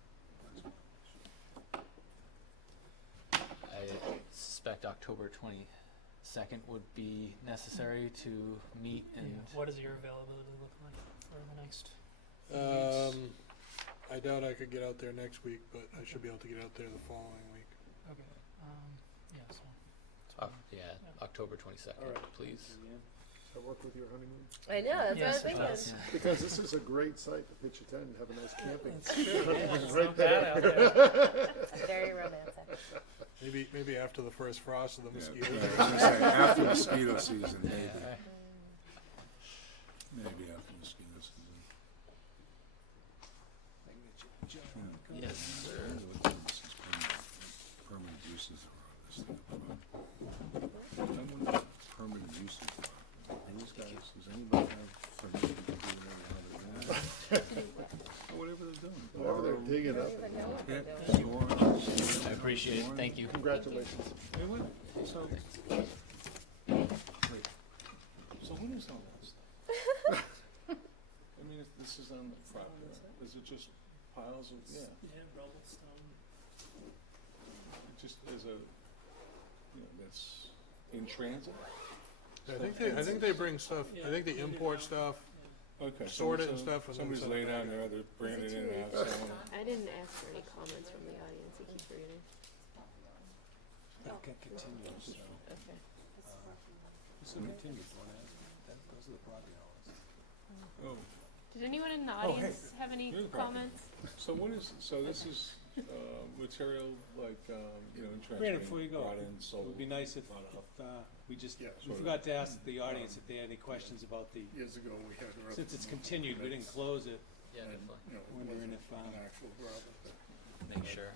I suspect October 22nd would be necessary to meet and. What does your availability look like for the next few weeks? I doubt I could get out there next week, but I should be able to get out there the following week. Okay, yeah, so. Yeah, October 22nd, All right. please. Ian? Does that work with your honeymoon? I know, that's Yes, what it I was does. thinking. Because this is a great site to pitch a tent and have a nice camping. It's true, yeah, it's Right not bad out there. Very romantic. Maybe after the first frost of the Yeah, mosquitoes. I was gonna say, after mosquito season, maybe. Yeah. Maybe after mosquito season. I can use so far? These guys, does anybody have permission to do whatever they're doing? Or whatever they're doing. Whatever they're digging up. Yeah, storing. I appreciate it. Thank you. Congratulations. Hey, what, so, wait, so what is all that stuff? I mean, if this is on the property, is it just piles of, yeah, Yeah, rubble, stone. it just is a, you know, that's in transit? I think they bring stuff, I think they import stuff, Okay. sort it and stuff, and then Somebody's send it laying back. down there, they're bringing it in and out, selling it. I didn't ask for any comments from the audience, you keep reading. That can continue, so, Okay. this will continue for that, those are the property owners. Oh, Did anyone in the Oh, hey. audience have any Here's the property. comments? so what is, so this is, material like, you know, in transit? Brandon, before you go, Brought in, it sold. would be nice if, brought up. we just, Yeah, we sort of. forgot to ask the audience if they had any questions about the, Years ago, we had. since it's continued, we didn't close it, Yeah, And, definitely. you know, it wondering wasn't if, an actual gravel, but Make sure.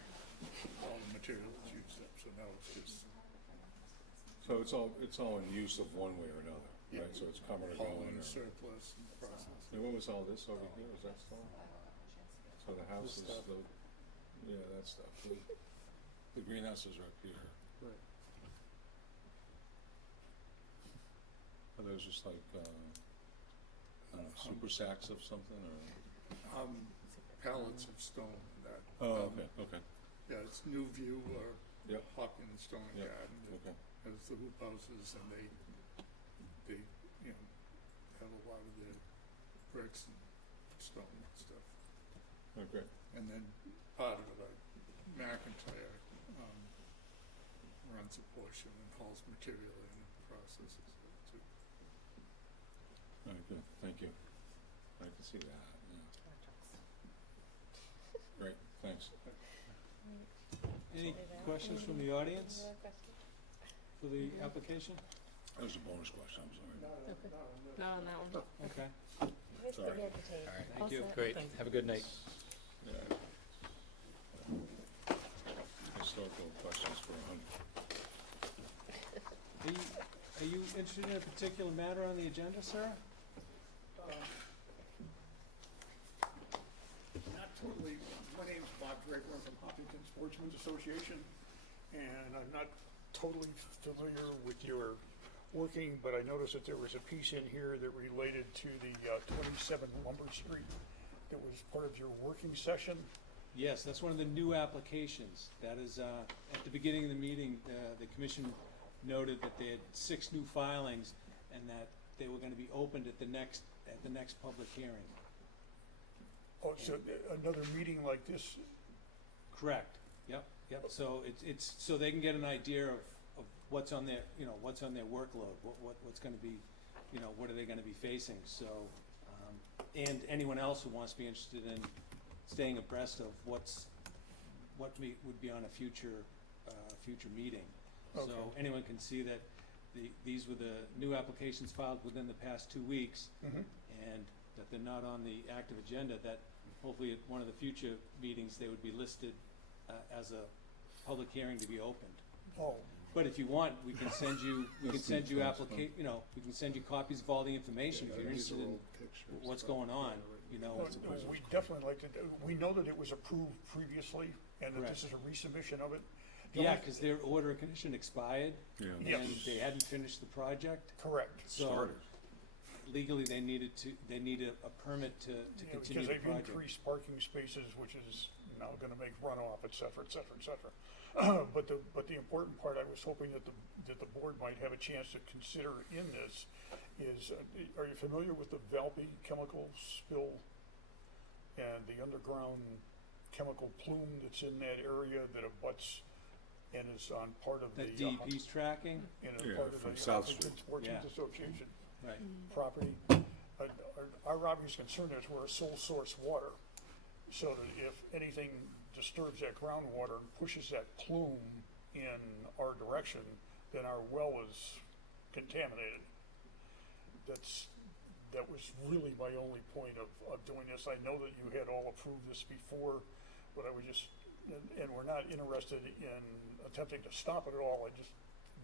all the material was used up, so now it's just So it's all in use of one way or another, right? So it's coming or hauling going. the surplus and process. And what was all this over here? Is that stone? So the house is stuff. the, yeah, that stuff. The greenhouses are up here. Right. Are those just like, I don't know, super sacks of something or? Pallets of stone that. Oh, okay, okay, Yeah, it's New View or Yep. Hopkins Stone and Yep. Garden. It okay. has the hoop houses and they, you know, have a lot of their bricks and stone and stuff. Oh, great. And then part of it, McIntyre, runs a portion and hauls material in and processes it too. All right, good, thank you. I can see that, yeah. Great, thanks. any questions from the audience Any other questions? for the application? That was a bonus question, I'm sorry. Not on that one. Okay, Sorry. All right. thank you. Also- Great. Have a good night. Yeah. Historical questions for 100. Are you interested in a particular matter on the agenda, Sarah? Not totally. My name's Bob Draper. I'm from Hopkins Sportsman's Association, and I'm not totally familiar with your working, but I noticed that there was a piece in here that related to the 27 Lumber Street that was part of your working session. Yes, that's one of the new applications. That is, at the beginning of the meeting, the commission noted that they had 6 new filings and that they were gonna be opened at the next public hearing. Oh, so another meeting like this, Correct, yep. So it's, so they can get an idea of what's on their, what's on their workload, what's gonna be, what are they gonna be facing, so, and anyone else who wants to be interested in staying abreast of what would be on a future meeting. So Okay. anyone can see that these were the new applications filed within the past 2 weeks, and that they're not on the active agenda, that hopefully at one of the future meetings, they would be listed as a public hearing to be opened. oh, But if you want, we can send you, we can That's send you neat, that's we can send you copies of all the information if you're These interested are in old pictures, what's but, going on, no, we definitely like to, we know that it was approved previously, and that Correct. this is a resubmission of it. The Yeah, only- because their order of condition expired, Yeah. Yes. and they hadn't finished the project, Correct. so Started. legally they needed a permit to Yeah, continue because the they've project. increased parking spaces, which is now gonna make runoff, et cetera, et cetera, et cetera. But the important part, I was hoping that the board might have a chance to consider in this is, are you familiar with the Valpy chemical spill and the underground chemical plume that's in that area that abuts and is on part of the. That DEP's tracking, And Yeah, a part of from the South Hopkins Street. Sportsman's Yeah. Association right, property. Our obvious concern is we're a sole source water, so that if anything disturbs that groundwater and pushes that plume in our direction, then our well is contaminated. That was really my only point of doing this. I know that you had all approved this before, but I was just, and we're not interested in attempting to stop it at all. I just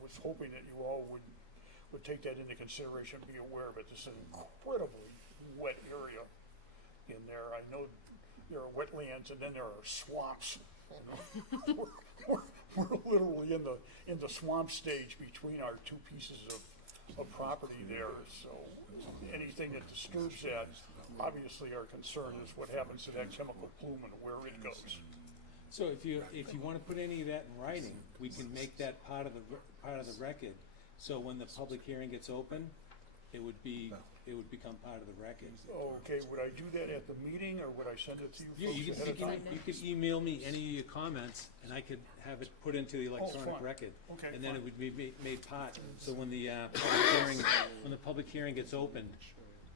was hoping that you all would take that into consideration, be aware of it. This is an incredibly wet area in there. I know there are wetlands and then there are swamps. You know? We're literally in the swamp stage between our two pieces of property there. So anything that disturbs that, obviously our concern is what happens to that chemical plume and where it goes. So if you want to put any of that in writing, we can make that part of the record. So when the public hearing gets open, it would become part of the record. Okay, would I do that at the meeting, or would I send it to you folks ahead of time? You could email me any of your comments, and I could have it put into the electronic fine. record. Okay, And then fine. it would be made part. So when the public hearing gets opened,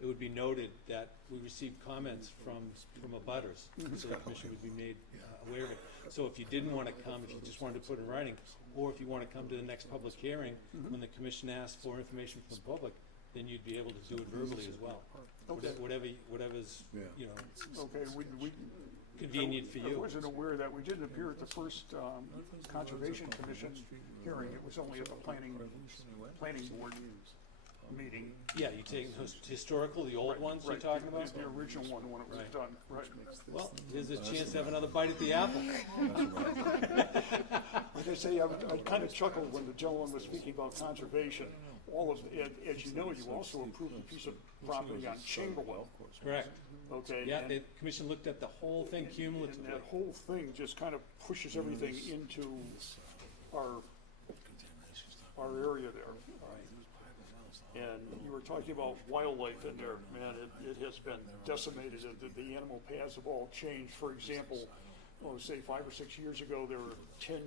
it would be noted that we received comments from abutters, so the commission would be made aware of it. So if you didn't want to come, if you just wanted to put in writing, or if you want to come to the next public hearing, when the commission asks for information from the public, then you'd be able to do it verbally as well. Okay. Whatever's, you know, Okay, we. convenient for I you. wasn't aware that we didn't appear at the first Conservation Commission hearing. It was only at the planning board meeting. Yeah, you take historical, the old ones you're Right, talking about? The original one when it was Right. done, right. Well, there's a chance to have another bite at the apple. Like I say, I kind of chuckled when the gentleman was speaking about conservation. As you know, you also approved a piece of property on Chamberlain, Correct. okay? Yeah, and- the commission looked at the whole thing And cumulatively. that whole thing just kind of pushes everything into our area there. And you were talking about wildlife in there, man, it has been decimated. The animal paths have all changed. For example, say 5 or 6 years ago, there were 10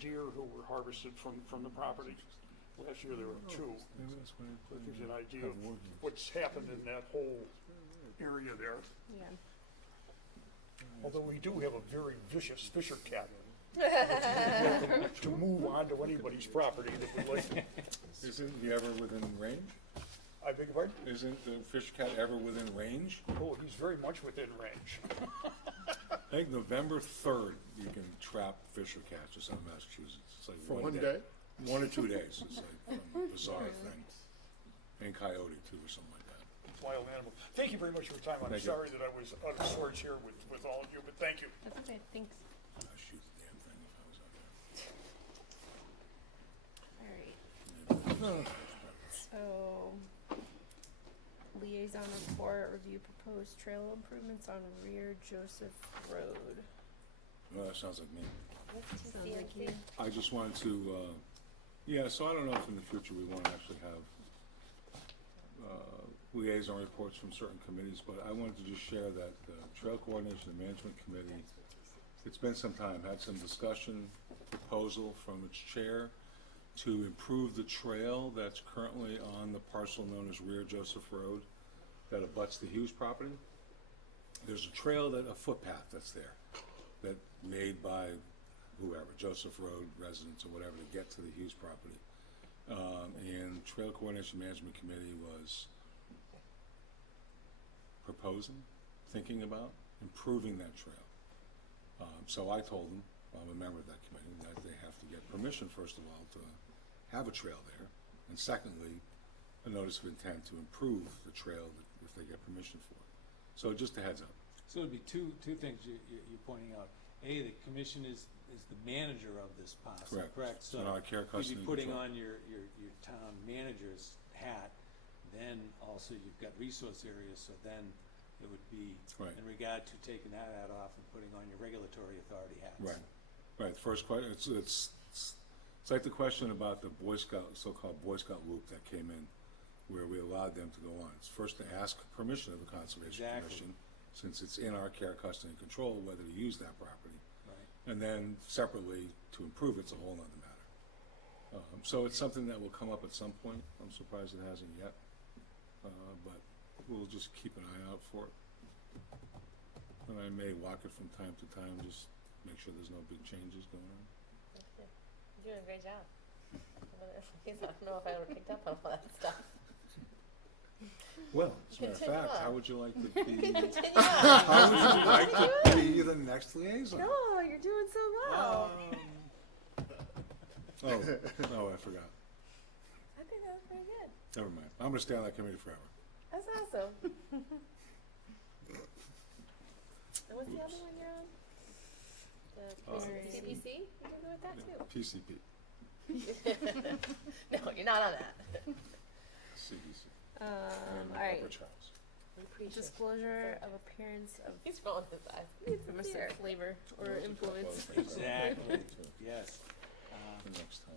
deer who were harvested from the property. Last year there were 2. So it gives you an idea of what's happened in that whole area there. Yeah. Although we do have a very vicious fisher cat to move onto anybody's property that would like to. Isn't he ever within range? I beg your pardon? Isn't the fish cat ever within range? Oh, he's very much within range. I think November 3rd, you can trap fisher cats just out of Massachusetts. It's like For one day? 1 or 2 days. It's like some bizarre thing. And coyote too, or something like that. Wild animal. Thank you very much for your time. I'm Thank you. sorry that I was out of sorts here with all of you, but thank you. That's okay, thanks. I'd shoot the damn thing if I was out there. Alright. So, liaison report, review proposed trail improvements on rear Joseph Road. Well, that sounds like me. Sounds like you. I just wanted to, so I don't know if in the future we want to actually have liaison reports from certain committees, but I wanted to just share that the Trail Coordination and Management Committee, it's been some time, had some discussion, proposal from its chair to improve the trail that's currently on the parcel known as Rear Joseph Road that abuts the Hughes property. There's a trail, a footpath that's there, that made by whoever, Joseph Road residents or whatever, to get to the Hughes property. And Trail Coordination Management Committee was proposing, thinking about improving that trail. So I told them, I'm a member of that committee, that they have to get permission, first of all, to have a trail there, and secondly, a notice of intent to improve the trail if they get permission for it. So just a heads up. So it'd be two things you're pointing out. A, the commission is the manager of this parcel, correct? So And our care, you'd custody, be and putting control. on your town manager's hat, then also you've got resource areas, so then it would be Right. in regard to taking that hat off and putting on your regulatory authority hats. Right. First question. It's like the question about the Boy Scout, so-called Boy Scout loop that came in, where we allowed them to go on. It's first to ask permission of the Conservation Commission, since it's in our care, custody, and control, whether to use that property. Right. And then separately, to improve it's a whole nother matter. So it's something that will come up at some point. I'm surprised it hasn't yet. But we'll just keep an eye out for it. And I may walk it from time to time, just make sure there's no big changes going on. You're doing a great job. I don't know if I would have picked up on all that stuff. Well, as a matter of Continue fact, on. how would you like to be? Continue How on. would you like to be the next liaison? No, you're doing so well. Oh, I forgot. I think that was Pretty good. Never mind. I'm gonna stay on that committee forever. That's awesome. And what's the other one you're on? The CPC? You can go with that too. PCP, No, you're not on that. CBC. All right. Upper House. We appreciate Disclosure of appearance of He's rolling his eyes. permissive flavor or influence. Exactly, yes. The next time.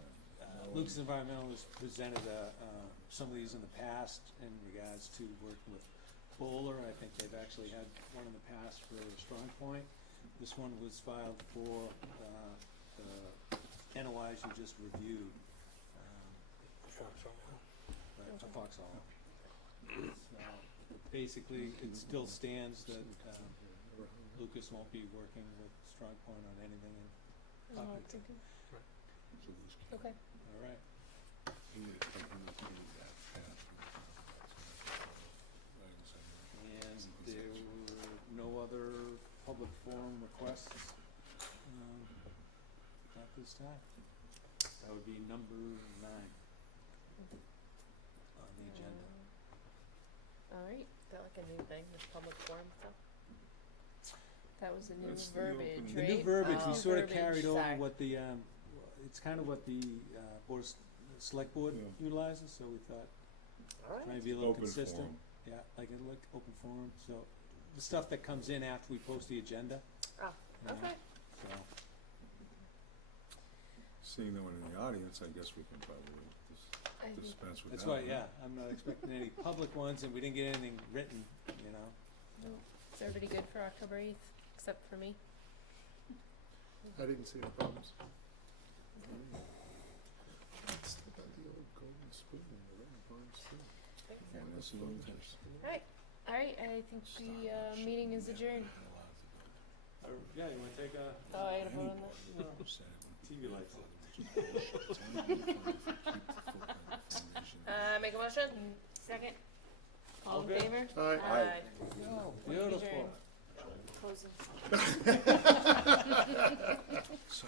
Luke's Environmental has presented some of these in the past in regards to working with Bowler. I think they've actually had one in the past for Strong Point. This one was filed for the NOIs you just reviewed. Right, for Foxhall. So basically, it still stands that Lucas won't be working with Strong Point on anything in Hopkinton. Okay. All right. And there were no other public forum requests at this time. That would be number 9 on the agenda. All right. Is that like a new thing, this public forum stuff? That was the new That's the verbiage, open- The right? new verbiage, we Oh. sort of Verbiage. carried over Sorry. what the, it's kind of what the Board of Select Board Yeah. utilizes, so we thought, All trying right. to be a little Open consistent. forum. Yeah, like a open forum, so the stuff that comes in after we post the agenda. Oh, you know, okay. So, Seeing no one in the audience, I guess we can probably I think dispense with that. that's why, huh? yeah, I'm not expecting any public ones, and we didn't get anything written, you know. Is everybody good for October 8th, except for me? I didn't see any problems. It's about the old golden spoon, the red barn spoon. Yeah, that's a little tips. All right. All right, I think the meeting is adjourned. Yeah, you wanna take a Oh, I gotta vote on that? TV lights Make a motion? Second. All in Okay. favor? All right. Aye. Beautiful. Closing. So,